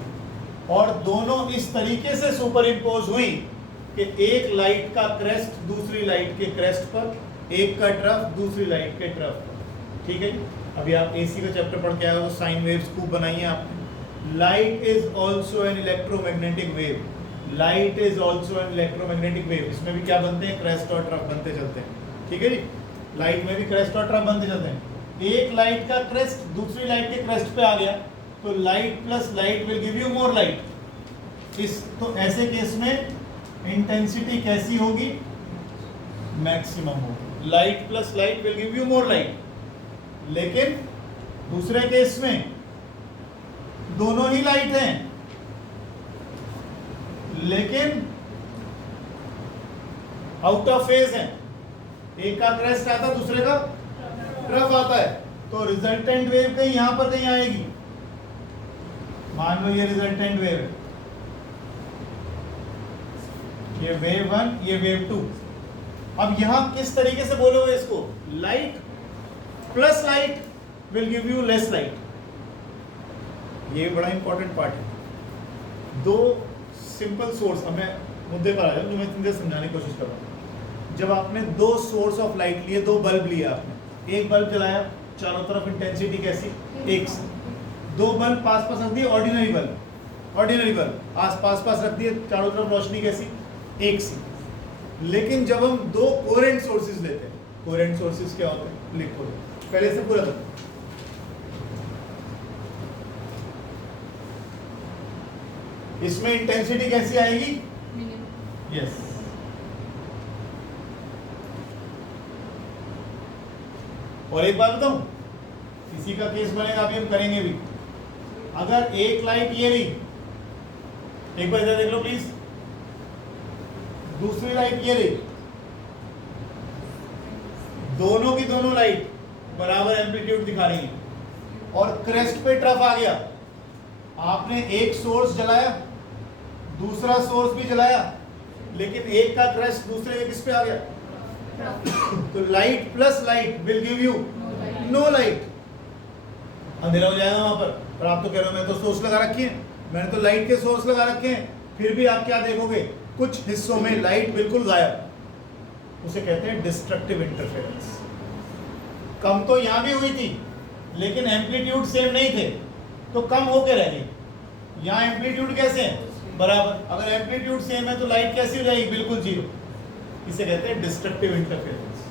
और दोनों इस तरीके से सुपर इम्पोज हुई कि एक लाइट का क्रेस्ट दूसरी लाइट के क्रेस्ट पर, एक का ट्रफ दूसरी लाइट के ट्रफ पर. ठीक है. अभी आप एसी का चैप्टर पढ़ के आए हो, साइन वेव्स खूब बनाई हैं आपने. Light is also an electromagnetic wave. Light is also an electromagnetic wave. इसमें भी क्या बनते हैं, क्रेस्ट और ट्रफ बनते चलते हैं. ठीक है जी. लाइट में भी क्रेस्ट और ट्रफ बनते चलते हैं. एक लाइट का क्रेस्ट दूसरी लाइट के क्रेस्ट पे आ गया तो light plus light will give you more light. इस तो ऐसे केस में इंटेंसिटी कैसी होगी, मैक्सिमम होगी. Light plus light will give you more light. लेकिन दूसरे केस में दोनों ही लाइट हैं, लेकिन आउट ऑफ फेज है. एक का क्रेस्ट आता है, दूसरे का ट्रफ आता है, तो रिजल्टेंट वेव कहीं यहां पर कहीं आएगी. मान लो ये रिजल्टेंट वेव है, ये वेव 1, ये वेव 2. अब यहां किस तरीके से बोलोगे इसको, light plus light will give you less light. ये बड़ा इंपॉर्टेंट पार्ट है. दो सिंपल सोर्स, अब मैं मुद्दे पर आ जाऊं जो मैं तुमसे समझाने की कोशिश कर रहा हूं. जब आपने दो सोर्स ऑफ लाइट लिए, दो बल्ब लिए आपने, एक बल्ब जलाया, चारों तरफ इंटेंसिटी कैसी, एक से. दो बल्ब पास पास रख दिए, ऑर्डिनरी बल्ब आस पास पास रख दिए, चारों तरफ रोशनी कैसी, एक सी. लेकिन जब हम दो कोहेरेंट सोर्सेज लेते हैं, कोहेरेंट सोर्सेज क्या होते हैं लिखो, पहले से पूरा तक। इसमें इंटेंसिटी कैसी आएगी? यस। और एक बात बताऊं, इसी का केस बनेगा, अभी हम करेंगे भी। अगर एक लाइट ये रही, एक बार इधर देख लो प्लीज, दूसरी लाइट ये रही, दोनों की दोनों लाइट बराबर एम्पलीट्यूड दिखा रही है, और क्रेस्ट पे ट्रफ आ गया, आपने एक सोर्स जलाया, दूसरा सोर्स भी जलाया, लेकिन एक का क्रेस्ट दूसरे के किस पे आ गया? तो light plus light will give you know light, अंधेरा हो जाएगा वहां पर। और आप तो कह रहे हो मैं तो सोर्स लगा रखी है, मैंने तो लाइट के सोर्स लगा रखे हैं, फिर भी आप क्या देखोगे? कुछ हिस्सों में लाइट बिल्कुल गायब। उसे कहते हैं डिस्ट्रक्टिव इंटरफेरेंस। कम तो यहां भी हुई थी, लेकिन एम्पलीट्यूड सेम नहीं थे, तो कम होके रह गई। यहाँ एम्पलीट्यूड कैसे है? बराबर। अगर एम्पलीट्यूड सेम है तो लाइट कैसी हो जाएगी? बिल्कुल जीरो। इसे कहते हैं डिस्ट्रक्टिव इंटरफेरेंस।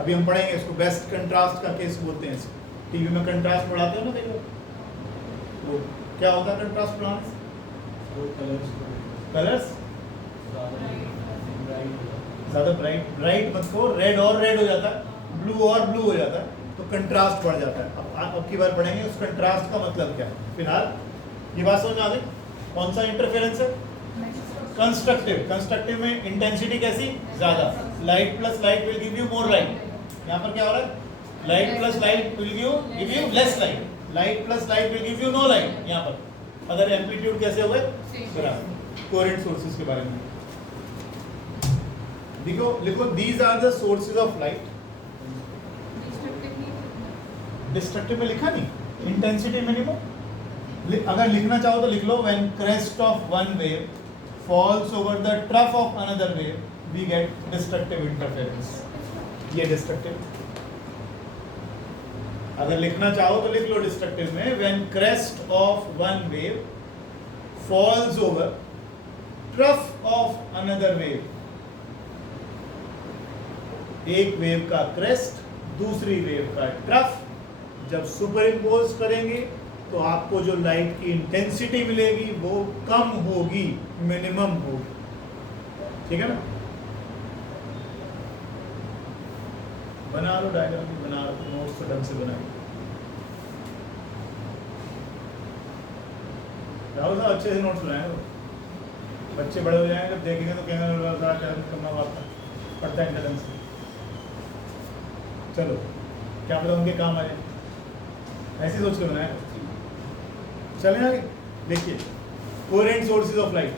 अभी हम पढ़ेंगे इसको, बेस्ट कंट्रास्ट का केस बोलते हैं इसको। टीवी में कंट्रास्ट पढ़ाते हो ना, देखो वो क्या होता है कंट्रास्ट पढ़ाने से? कलर्स ज्यादा ब्राइट मत को, रेड और रेड हो जाता है, ब्लू और ब्लू हो जाता है, तो कंट्रास्ट बढ़ जाता है। अब की बार पढ़ेंगे उस कंट्रास्ट का मतलब क्या है। फिलहाल ये बात समझ में आ गई? कौन सा इंटरफेरेंस है? कंस्ट्रक्टिव। कंस्ट्रक्टिव में इंटेंसिटी कैसी? ज्यादा। Light plus light will give you more light. यहाँ पर क्या हो रहा है? Light plus light will give you less light. Light plus light will give you know light. यहाँ पर अगर एम्पलीट्यूड कैसे हो गए? बराबर। कोहेरेंट सोर्सेज के बारे में देखो, लिखो these are the sources of light. Destructive में लिखा नहीं, इंटेंसिटी में लिखो। अगर लिखना चाहो तो लिख लो, when crest of one wave falls over the trough of another wave we get destructive interference. ये डिस्ट्रक्टिव। अगर लिखना चाहो तो लिख लो डिस्ट्रक्टिव में, when crest of one wave falls over trough of another wave. एक वेव का क्रेस्ट दूसरी वेव का ट्रफ जब सुपर इम्पोज करेंगे तो आपको जो लाइट की इंटेंसिटी मिलेगी वो कम होगी, मिनिमम होगी। ठीक है ना? बना लो डायग्राम, बना लो, नोट्स तो ढंग से बनाइए। राहुल साहब अच्छे से नोट्स बनाए। बच्चे बड़े हो जाएंगे जब देखेंगे तो कहेंगे करना पड़ता है ढंग से। चलो, क्या पता उनके काम आ जाए, ऐसी सोच के बनाया। चलें आगे। देखिए, कोहेरेंट सोर्सेज ऑफ लाइट।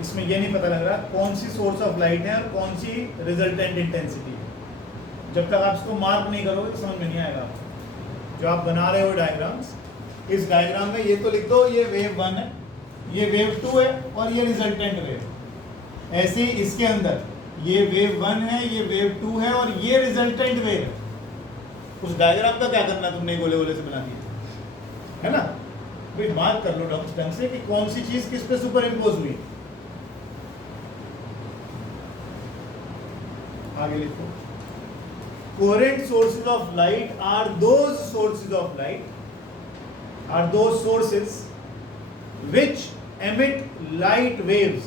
इसमें ये नहीं पता लग रहा कौन सी सोर्स ऑफ लाइट है और कौन सी रिजल्टेंट इंटेंसिटी है। जब तक आप इसको मार्क नहीं करोगे तो समझ में नहीं आएगा आपको। जो आप बना रहे हो डायग्राम्स, इस डायग्राम में ये तो लिख दो ये वेव 1 है, ये वेव 2 है और ये रिजल्टेंट वेव। ऐसे ही इसके अंदर ये वेव 1 है, ये वेव 2 है और ये रिजल्टेंट वेव है। उस डायग्राम का क्या करना तुमने गोले गोले से बना दिया है ना? भाई मार्क कर लो ढंग से कि कौन सी चीज किस पे सुपर इम्पोज हुई। आगे लिखो, coherent sources of light are those sources of light, are those sources which emit light waves,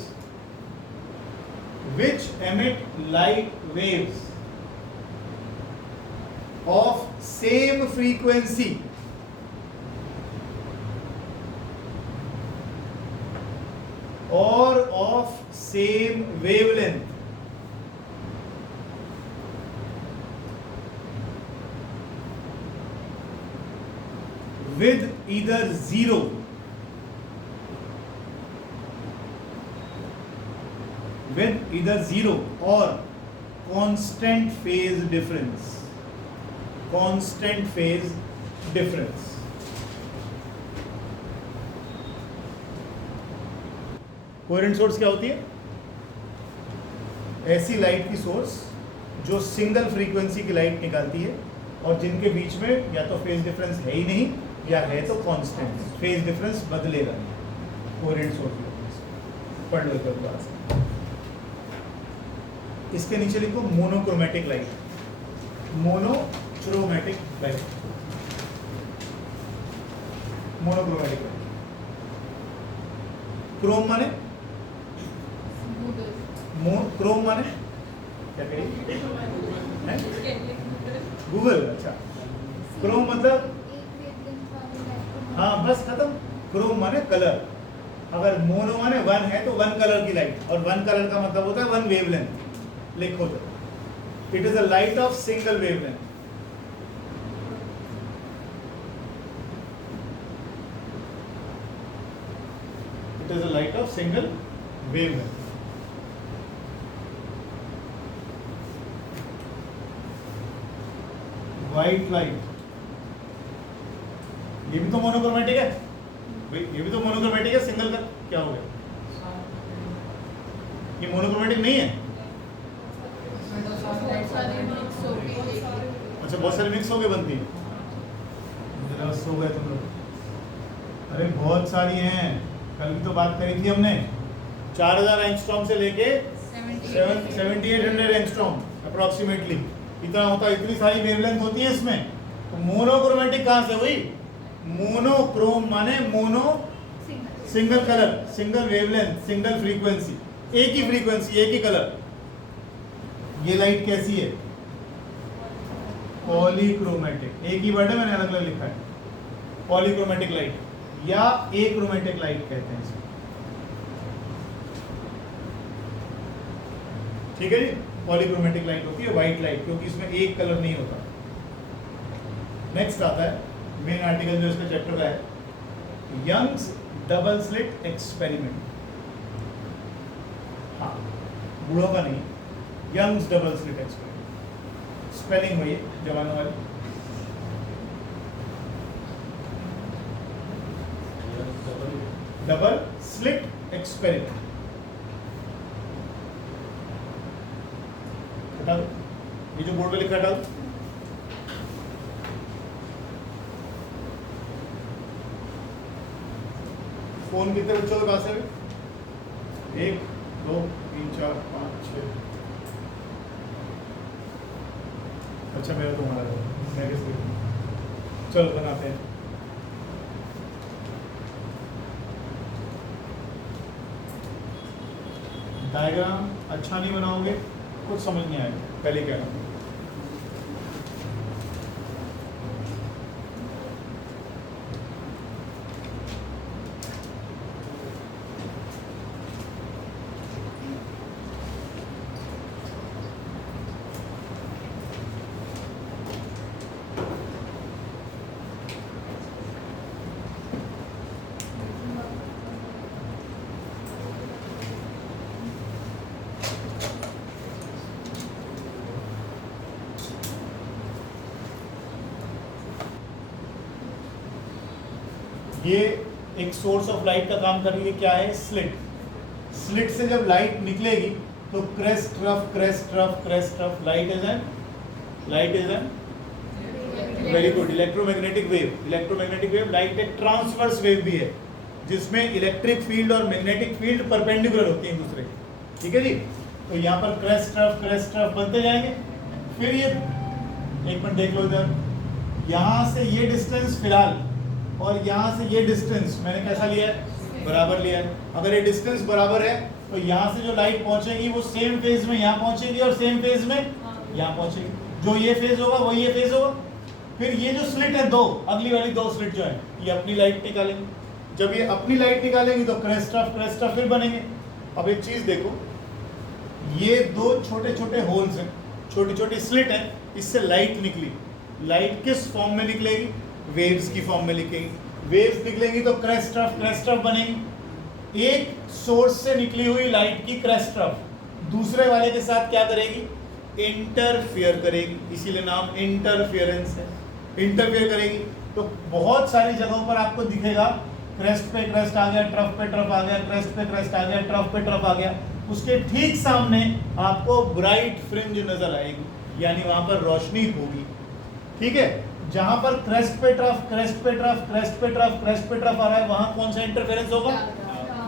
of same frequency or of same wavelength with either zero or constant phase difference. Coherent source क्या होती है? ऐसी light की source जो single frequency की light निकालती है और जिनके बीच में या तो फेज डिफरेंस है ही नहीं या है तो कांस्टेंट, फेज डिफरेंस बदलेगा नहीं। कोहेरेंट सोर्स पढ़ लो एक बार। इसके नीचे लिखो monochromatic light, monochromatic light, monochromatic light. Chrome माने क्रोम माने क्या कहिए? गूगल। अच्छा, क्रोम मतलब हाँ बस खत्म। क्रोम माने कलर। अगर मोनो माने वन है तो वन कलर की लाइट, और वन कलर का मतलब होता है वन वेवलेंथ। लिखो तो it is a light of single wavelength. It is a light of single wavelength. White light, ये भी तो मोनोक्रोमेटिक है भाई, ये भी तो मोनोक्रोमेटिक है। सिंगल का क्या हो गया? ये मोनोक्रोमेटिक नहीं है। अच्छा, बहुत सारी मिक्स होके बनती है। सो गए तुम लोग। अरे बहुत सारी हैं, कल भी तो बात करी थी हमने। 4000 एंगस्ट्रॉम से लेके 7800 एंगस्ट्रॉम अप्रोक्सीमेटली इतना होता है। इतनी सारी वेवलेंथ होती है इसमें। तो मोनोक्रोमेटिक कहाँ से हुई? मोनोक्रोम माने mono single colour, single wavelength, single frequency, एक ही फ्रीक्वेंसी, एक ही कलर। ये लाइट कैसी है? पॉलीक्रोमेटिक। एक ही वर्ड है, मैंने अलग अलग लिखा है। पॉलीक्रोमेटिक लाइट या एक्रोमेटिक लाइट कहते हैं इसको। ठीक है जी। पॉलीक्रोमेटिक लाइट होती है व्हाइट लाइट, क्योंकि इसमें एक कलर नहीं होता। नेक्स्ट आता है मेन आर्टिकल जो इसका चैप्टर का है, यंग्स डबल स्लिट एक्सपेरिमेंट। हाँ, बूढ़ों का नहीं, Young's double slit experiment. Spelling हुई है जवानों वाली। Double slit experiment. हटा दो, ये जो बोर्ड पे लिखा हटा दो। फोन कितने बच्चों के पास है? 1 2 3 4 5 6। अच्छा, मेरा तुम्हारा है, मैं किसके? चलो बनाते हैं। डायग्राम अच्छा नहीं बनाओगे कुछ समझ नहीं आएगा, पहले कह रहा हूँ। ये एक सोर्स ऑफ लाइट का काम कर रही है, क्या है? स्लिट। स्लिट से जब लाइट निकलेगी तो crest rough crest rough crest rough light is an very good electromagnetic wave. Electromagnetic wave light एक ट्रांसवर्स वेव भी है, जिसमें इलेक्ट्रिक फील्ड और मैग्नेटिक फील्ड परपेंडिकुलर होती हैं दूसरे। ठीक है जी। तो यहाँ पर क्रेस्ट रफ बनते जाएंगे। फिर ये एक मिनट देख लो इधर, यहाँ से ये डिस्टेंस फिलहाल और यहाँ से ये डिस्टेंस मैंने कैसा लिया है? बराबर लिया है। अगर ये डिस्टेंस बराबर है तो यहाँ से जो लाइट पहुंचेगी वो सेम फेज में यहाँ पहुंचेगी और सेम फेज में यहाँ पहुंचेगी। जो ये फेज होगा वो ये फेज होगा। फिर ये जो स्लिट है दो, अगली वाली दो स्लिट जो है ये अपनी लाइट निकालेंगे। जब ये अपनी लाइट निकालेंगी तो क्रेस्ट ऑफ फिर बनेंगे। अब एक चीज देखो, ये दो छोटे छोटे होल्स हैं, छोटी छोटी स्लिट है, इससे लाइट निकली। लाइट किस फॉर्म में निकलेगी? वेव्स की फॉर्म में लिखेंगे। वेव्स निकलेंगी तो क्रेस्ट ऑफ बनेगी। एक सोर्स से निकली हुई लाइट की क्रेस्ट ऑफ दूसरे वाले के साथ क्या करेगी? इंटरफियर करेगी, इसीलिए नाम इंटरफियरेंस है। इंटरफियर करेगी तो बहुत सारी जगहों पर आपको दिखेगा क्रेस्ट पे क्रेस्ट आ गया, ट्रफ पे ट्रफ आ गया, क्रेस्ट पे क्रेस्ट आ गया, ट्रफ पे ट्रफ आ गया। उसके ठीक सामने आपको ब्राइट फ्रिंज नजर आएगी, यानी वहां पर रोशनी होगी। ठीक है, जहां पर क्रेस्ट पे ट्रफ, क्रेस्ट पे ट्रफ, क्रेस्ट पे ट्रफ, क्रेस्ट पे ट्रफ आ रहा है, वहां कौन सा इंटरफेरेंस होगा?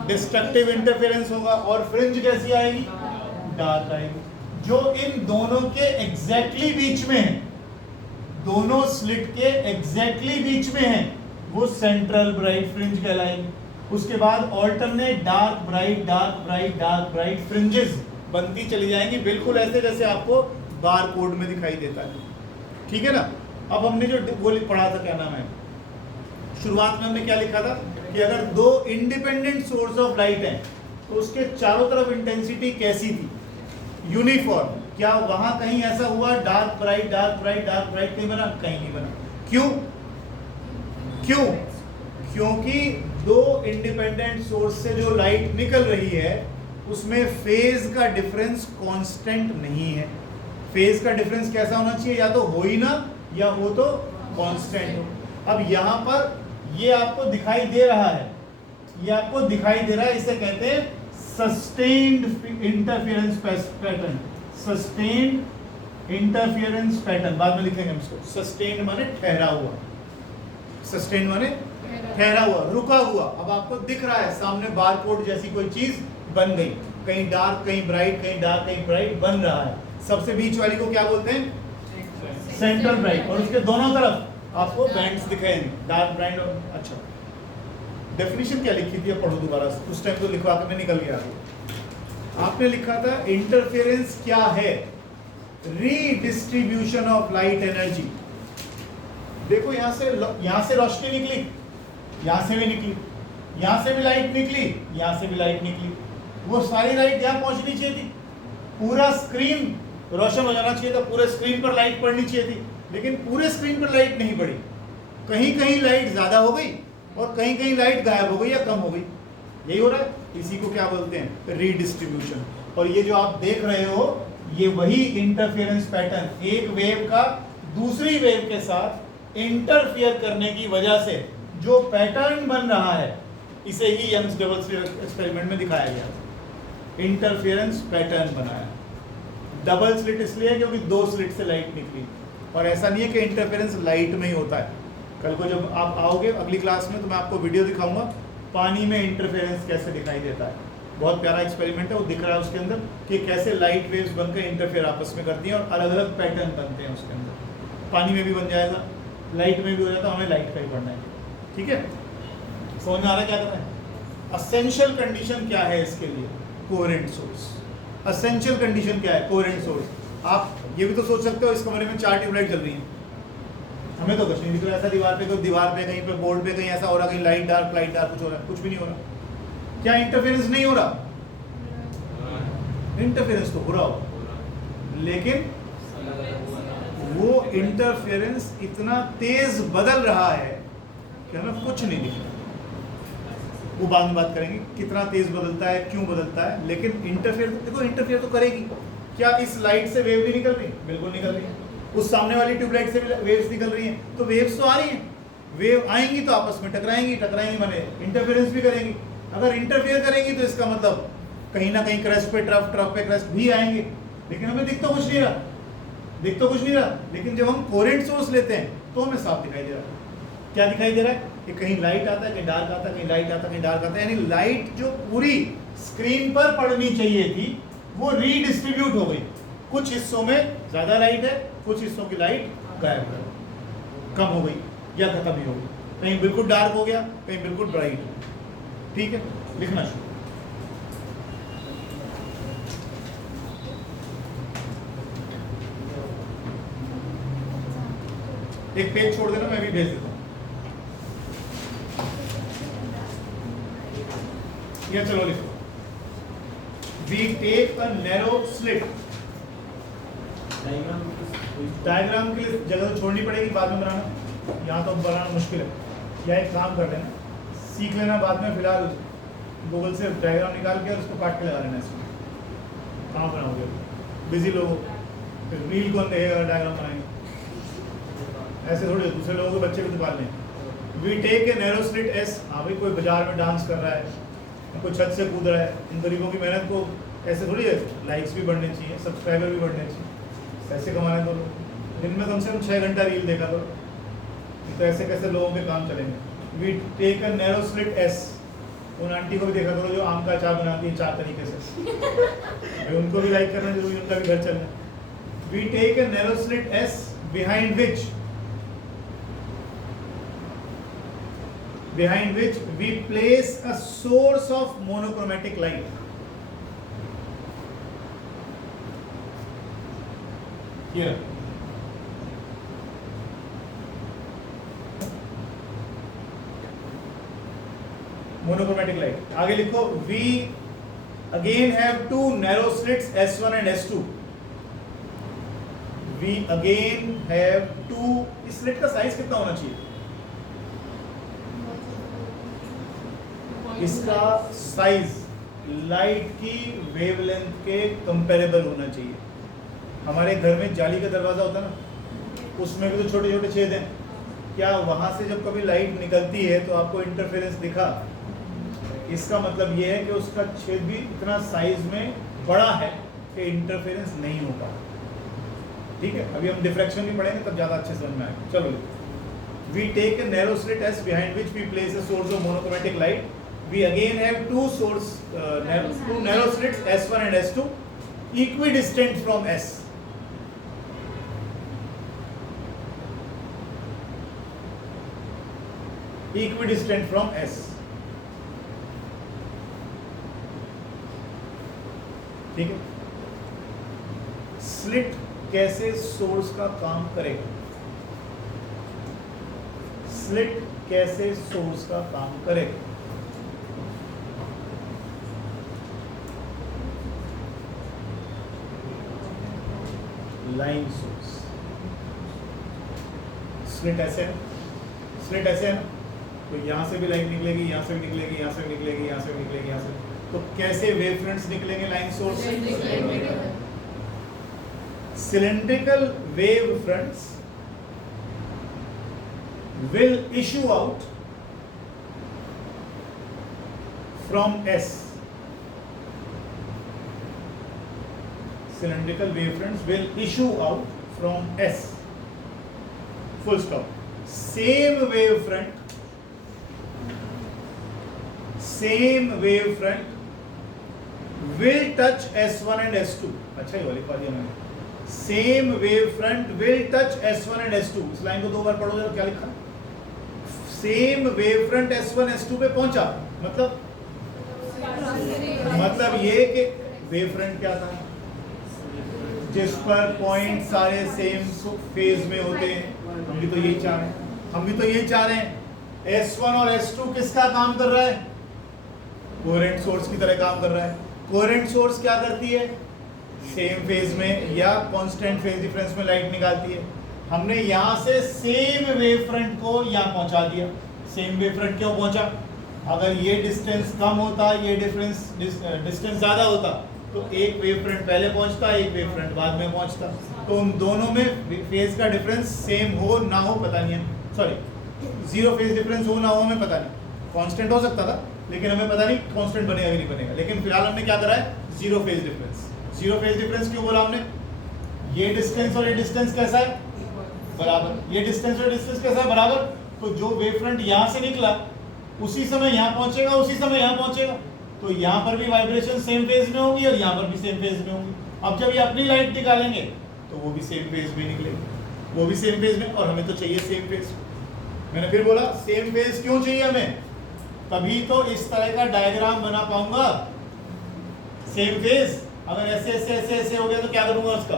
डिस्ट्रक्टिव इंटरफेरेंस होगा। और फ्रिंज कैसी आएगी? डार्क आएगी। जो इन दोनों के एग्जैक्टली बीच में है, दोनों स्लिट के एग्जैक्टली बीच में है, वो सेंट्रल ब्राइट फ्रिंज कहलाएगी। उसके बाद alternate dark bright, dark bright, dark bright fringes बनती चली जाएंगी, बिल्कुल ऐसे जैसे आपको बार कोड में दिखाई देता है। ठीक है ना। अब हमने जो वो पढ़ा था, क्या नाम है, शुरुआत में हमने क्या लिखा था कि अगर दो इंडिपेंडेंट सोर्स ऑफ लाइट हैं तो उसके चारों तरफ इंटेंसिटी कैसी थी? यूनिफॉर्म। क्या वहां कहीं ऐसा हुआ dark bright, dark bright, dark bright कहीं बना? कहीं नहीं बना। क्यों? क्यों? क्योंकि दो इंडिपेंडेंट सोर्स से जो लाइट निकल रही है उसमें फेज का डिफरेंस कांस्टेंट नहीं है। फेज का डिफरेंस कैसा होना चाहिए? या तो हो ही ना, या हो तो कांस्टेंट हो। अब यहां पर ये आपको दिखाई दे रहा है, ये आपको दिखाई दे रहा है, इसे कहते हैं sustained interference pattern. Sustained interference pattern, बाद में लिखेंगे हम इसको। सस्टेन्ड माने ठहरा हुआ, सस्टेन्ड माने ठहरा हुआ, रुका हुआ। अब आपको दिख रहा है सामने बारकोड जैसी कोई चीज बन गई, कहीं डार्क कहीं ब्राइट, कहीं डार्क कहीं ब्राइट बन रहा है। सबसे बीच वाली को क्या बोलते हैं? Central bright. और उसके दोनों तरफ आपको बैंड्स दिखाएंगे, डार्क ब्राइट। और अच्छा, डेफिनेशन क्या लिखी थी? पढ़ो दोबारा, उस टाइम तो लिखवा के मैं निकल गया। आपने लिखा था इंटरफेरेंस क्या है? Redistribution of light energy. देखो यहां से रोशनी निकली, यहां से भी निकली, यहां से भी लाइट निकली, यहां से भी लाइट निकली। वो सारी लाइट यहां पहुंचनी चाहिए थी, पूरा स्क्रीन रोशन हो जाना चाहिए था, पूरे स्क्रीन पर लाइट पड़नी चाहिए थी, लेकिन पूरे स्क्रीन पर लाइट नहीं पड़ी। कहीं कहीं लाइट ज्यादा हो गई और कहीं कहीं लाइट गायब हो गई या कम हो गई। यही हो रहा है। इसी को क्या बोलते हैं? रीडिस्ट्रीब्यूशन। और ये जो आप देख रहे हो, ये वही इंटरफेरेंस पैटर्न, एक वेव का दूसरी वेव के साथ इंटरफियर करने की वजह से जो पैटर्न बन रहा है, इसे ही यंग्स डबल स्लिट एक्सपेरिमेंट में दिखाया गया। इंटरफेरेंस पैटर्न बनाया। डबल स्लिट इसलिए क्योंकि दो स्लिट से लाइट निकली, और ऐसा नहीं है कि इंटरफेरेंस लाइट में ही होता है। कल को जब आप आओगे अगली क्लास में तो मैं आपको वीडियो दिखाऊंगा पानी में इंटरफेरेंस कैसे दिखाई देता है। बहुत प्यारा एक्सपेरिमेंट है, वो दिख रहा है उसके अंदर कि कैसे लाइट वेव्स बनकर इंटरफेयर आपस में करती हैं और अलग अलग पैटर्न बनते हैं उसके अंदर। पानी में भी बन जाएगा, लाइट में भी हो जाता है, हमें लाइट का ही पढ़ना है। ठीक है, समझ में आ रहा है क्या कर रहे हैं? असेंशियल कंडीशन क्या है इसके लिए? Coherent source. असेंशियल कंडीशन क्या है? Coherent source. आप ये भी तो सोच सकते हो इस कमरे में 4 ट्यूबलाइट चल रही हैं, हमें तो कुछ नहीं दिख रहा। ऐसा दीवार पे, कोई दीवार पे, कहीं पे बोर्ड पे कहीं ऐसा हो रहा, कहीं लाइट डार्क कुछ हो रहा है? कुछ भी नहीं हो रहा। क्या इंटरफेरेंस नहीं हो रहा? इंटरफेरेंस तो हो रहा हो, लेकिन वो इंटरफेरेंस इतना तेज बदल रहा है कि हमें कुछ नहीं दिख रहा। वो बाद में बात करेंगे कितना तेज बदलता है, क्यों बदलता है। लेकिन इंटरफेयर, देखो इंटरफेयर तो करेगी। क्या इस लाइट से वेव नहीं निकल रही? बिल्कुल निकल रही है। उस सामने वाली ट्यूबलाइट से भी वेव्स निकल रही हैं, तो वेव्स तो आ रही हैं। वेव आएंगी तो आपस में टकराएंगी, टकराएंगी माने इंटरफेरेंस भी करेंगी। अगर इंटरफेयर करेंगी तो इसका मतलब कहीं ना कहीं क्रेस्ट पे ट्रफ, ट्रफ पे क्रेस्ट भी आएंगे, लेकिन हमें दिख तो कुछ नहीं रहा, दिख तो कुछ नहीं रहा। लेकिन जब हम कोहेरेंट सोर्स लेते हैं तो हमें साफ दिखाई दे रहा है। क्या दिखाई दे रहा है? कि कहीं लाइट आता है, कहीं डार्क आता है, कहीं लाइट आता है, कहीं डार्क आता है। यानी लाइट जो पूरी स्क्रीन पर पड़नी चाहिए थी वो रीडिस्ट्रीब्यूट हो गई। कुछ हिस्सों में ज्यादा लाइट है, कुछ हिस्सों की लाइट गायब है, कम हो गई या खत्म ही हो गई। कहीं बिल्कुल डार्क हो गया, कहीं बिल्कुल ब्राइट हो गया। ठीक है, लिखना शुरू। एक पेज छोड़ देना, मैं भी भेज देता हूं। या चलो लिखो, we take a narrow slit. Diagram के लिए जगह तो छोड़नी पड़ेगी, बाद में बनाना, यहाँ तो बनाना मुश्किल है। या एक काम कर लेना, सीख लेना, बाद में फिलहाल गूगल से डायग्राम निकाल के और उसको काट के लगा लेना। इसमें कहाँ बनाओगे? बिजी लोग, फिर रील कौन देगा डायग्राम बनाएंगे? ऐसे थोड़े दूसरे लोगों के बच्चे भी तो पाल लें। We take a narrow slit S. हाँ भाई, कोई बाजार में डांस कर रहा है, कोई छत से कूद रहा है, इन गरीबों की मेहनत को ऐसे थोड़ी है, लाइक्स भी बढ़ने चाहिए, सब्सक्राइबर भी बढ़ने चाहिए, पैसे कमाने दो लोग। दिन में कम से कम 6 घंटा रील देखा करो, तो ऐसे कैसे लोगों के काम चलेंगे। We take a narrow slit S, उन आंटी को भी देखा करो जो आम का अचार बनाती है 4 तरीके से, उनको भी लाइक करना जरूरी, उनका भी घर चलना। We take a narrow slit S behind which we place a source of monochromatic light. Here. Monochromatic light. आगे लिखो, we again have two narrow slits S1 and S2. We again have two, इस slit का size कितना होना चाहिए? इसका size light की wavelength के कंपेरेबल होना चाहिए। हमारे घर में जाली का दरवाजा होता है ना, उसमें भी तो छोटे छोटे छेद हैं, क्या वहां से जब कभी लाइट निकलती है तो आपको इंटरफेरेंस दिखा? इसका मतलब ये है कि उसका छेद भी इतना साइज में बड़ा है कि इंटरफेरेंस नहीं होगा। ठीक है, अभी हम डिफ्रैक्शन भी पढ़ेंगे तब ज्यादा अच्छे समझ में आएगा। चलो, we take a narrow slit S behind which we place a source of monochromatic light. We again have two narrow slits S1 and S2 equidistant from S. Equidistant from S. ठीक है, स्लिट कैसे source का काम करेगा? Slit कैसे source का काम करेगा? Line source. स्लिट ऐसे है, स्लिट ऐसे है ना, तो यहां से भी लाइट निकलेगी, यहां से भी निकलेगी, यहां से भी निकलेगी, यहां से भी निकलेगी, यहां से। तो कैसे वेव फ्रंट्स निकलेंगे line source? Cylindrical wave fronts will issue out from S. Cylindrical wavefronts will issue out from S. Full stop. Same wavefront will touch S1 and S2. अच्छा ये वाली पढ़ी मैंने। Same wavefront will touch S1 and S2. इस line को 2 बार पढ़ोगे तो क्या लिखा? सेम वेवफ्रंट S1 S2 पे पहुंचा, मतलब ये कि वेवफ्रंट क्या था? जिस पर पॉइंट सारे सेम फेज में होते हैं। हम भी तो यही चाह रहे हैं। S1 और S2 किसका काम कर रहा है? कोहेरेंट सोर्स की तरह काम कर रहा है। कोहेरेंट सोर्स क्या करती है? सेम फेज में या कांस्टेंट फेज डिफरेंस में लाइट निकालती है। हमने यहां से सेम वेवफ्रंट को यहां पहुंचा दिया। सेम वेवफ्रंट क्यों पहुंचा? अगर ये डिस्टेंस कम होता, ये डिस्टेंस ज्यादा होता, तो एक वेवफ्रंट पहले पहुंचता, एक वेवफ्रंट बाद में पहुंचता, तो उन दोनों में फेज का डिफरेंस सेम हो ना हो पता नहीं है, सॉरी जीरो फेज डिफरेंस हो ना हो हमें पता नहीं। कांस्टेंट हो सकता था, लेकिन हमें पता नहीं कांस्टेंट बनेगा कि नहीं बनेगा। लेकिन फिलहाल हमने क्या करा है? Zero phase difference. Zero phase difference क्यों बोला हमने? ये डिस्टेंस और ये डिस्टेंस कैसा है? बराबर। ये डिस्टेंस और डिस्टेंस कैसा है? बराबर। तो जो वेवफ्रंट यहाँ से निकला उसी समय यहाँ पहुंचेगा, उसी समय यहाँ पहुंचेगा, तो यहाँ पर भी वाइब्रेशन सेम फेज में होगी और यहाँ पर भी सेम फेज में होगी। अब जब ये अपनी लाइट निकालेंगे तो वो भी सेम फेज में निकलेगी, वो भी सेम फेज में, और हमें तो चाहिए सेम फेज। मैंने फिर बोला सेम फेज क्यों चाहिए हमें? तभी तो इस तरह का डायग्राम बना पाऊंगा। सेम फेज अगर ऐसे ऐसे ऐसे ऐसे हो गया तो क्या करूंगा उसका?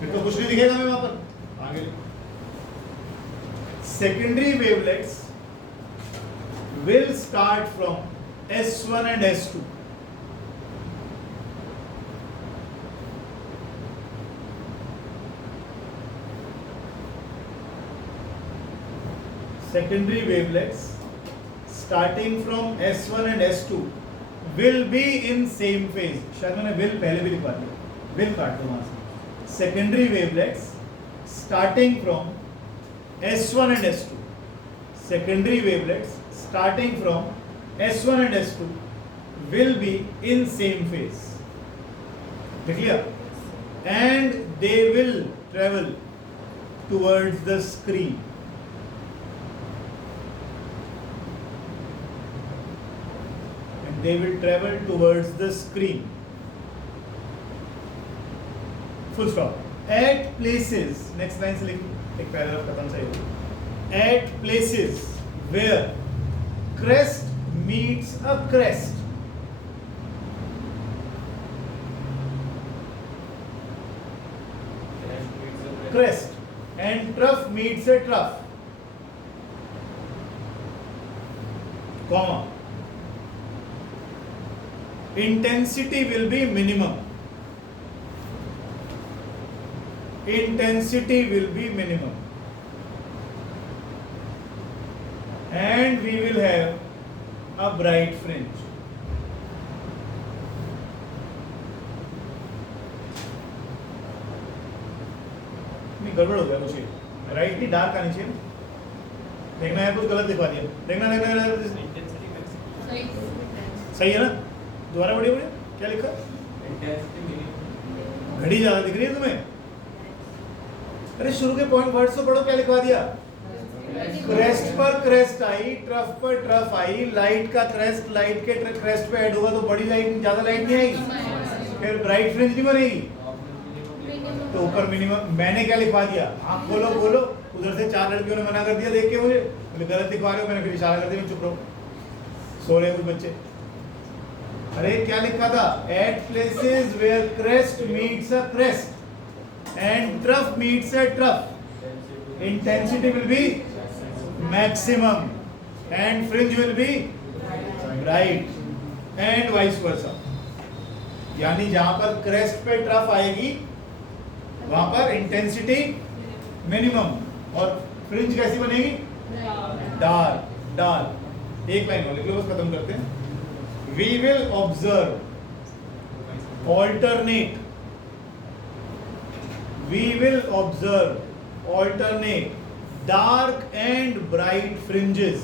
फिर तो कुछ नहीं दिखेगा मैं वहां पर। आगे secondary wavelets will start from S1 and S2. Secondary wavelets starting from S1 and S2 will be in same phase. शायद मैंने will पहले भी लिखवा दिया, will काट दो वहां से। Secondary wavelets starting from S1 and S2. Secondary wavelets starting from S1 and S2 will be in same phase. Clear? And they will travel towards the screen. And they will travel towards the screen. Full stop. At places, next line से लिखो, एक paragraph खत्म सही. At places where crest meets a crest. Crest and trough meets a trough, comma, intensity will be minimum. Intensity will be minimum, and we will have a bright fringe. गड़बड़ हो गया कुछ, right नहीं dark आनी चाहिए. देखना है, कुछ गलत लिखवा दिया. देखना सही है ना. दोबारा पढ़िए पढ़िए, क्या लिखा. घड़ी ज्यादा दिख रही है तुम्हें. अरे शुरू के पॉइंट वर्ड्स तो पढ़ो, क्या लिखवा दिया. क्रेस्ट पर क्रेस्ट आई, ट्रफ पर ट्रफ आई. लाइट का क्रेस्ट लाइट के क्रेस्ट पे ऐड होगा तो बड़ी लाइट, ज्यादा लाइट नहीं आएगी, फिर ब्राइट फ्रिंज नहीं बनेगी. तो ऊपर मिनिमम. मैंने क्या लिखवा दिया, आप बोलो बोलो. उधर से 4 लड़कियों ने मना कर दिया देख के मुझे, बोले गलत लिखवा रहे हो. मैंने फिर इशारा कर दिया, चुप रहो, सो रहे कुछ बच्चे. अरे क्या लिखा था. At places where crest meets a crest and trough meets a trough, intensity will be maximum and fringe will be bright and vice versa. यानी जहां पर क्रेस्ट पे ट्रफ आएगी वहां पर इंटेंसिटी मिनिमम और फ्रिंज कैसी बनेगी. डार्क. डार्क. एक लाइन और लिख लो, बस खत्म करते हैं. We will observe alternate. We will observe alternate dark and bright fringes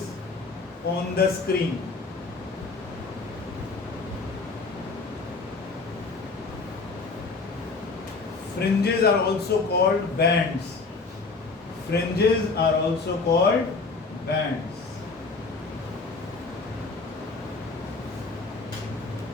on the screen. Fringes are also called bands. Fringes are also called bands.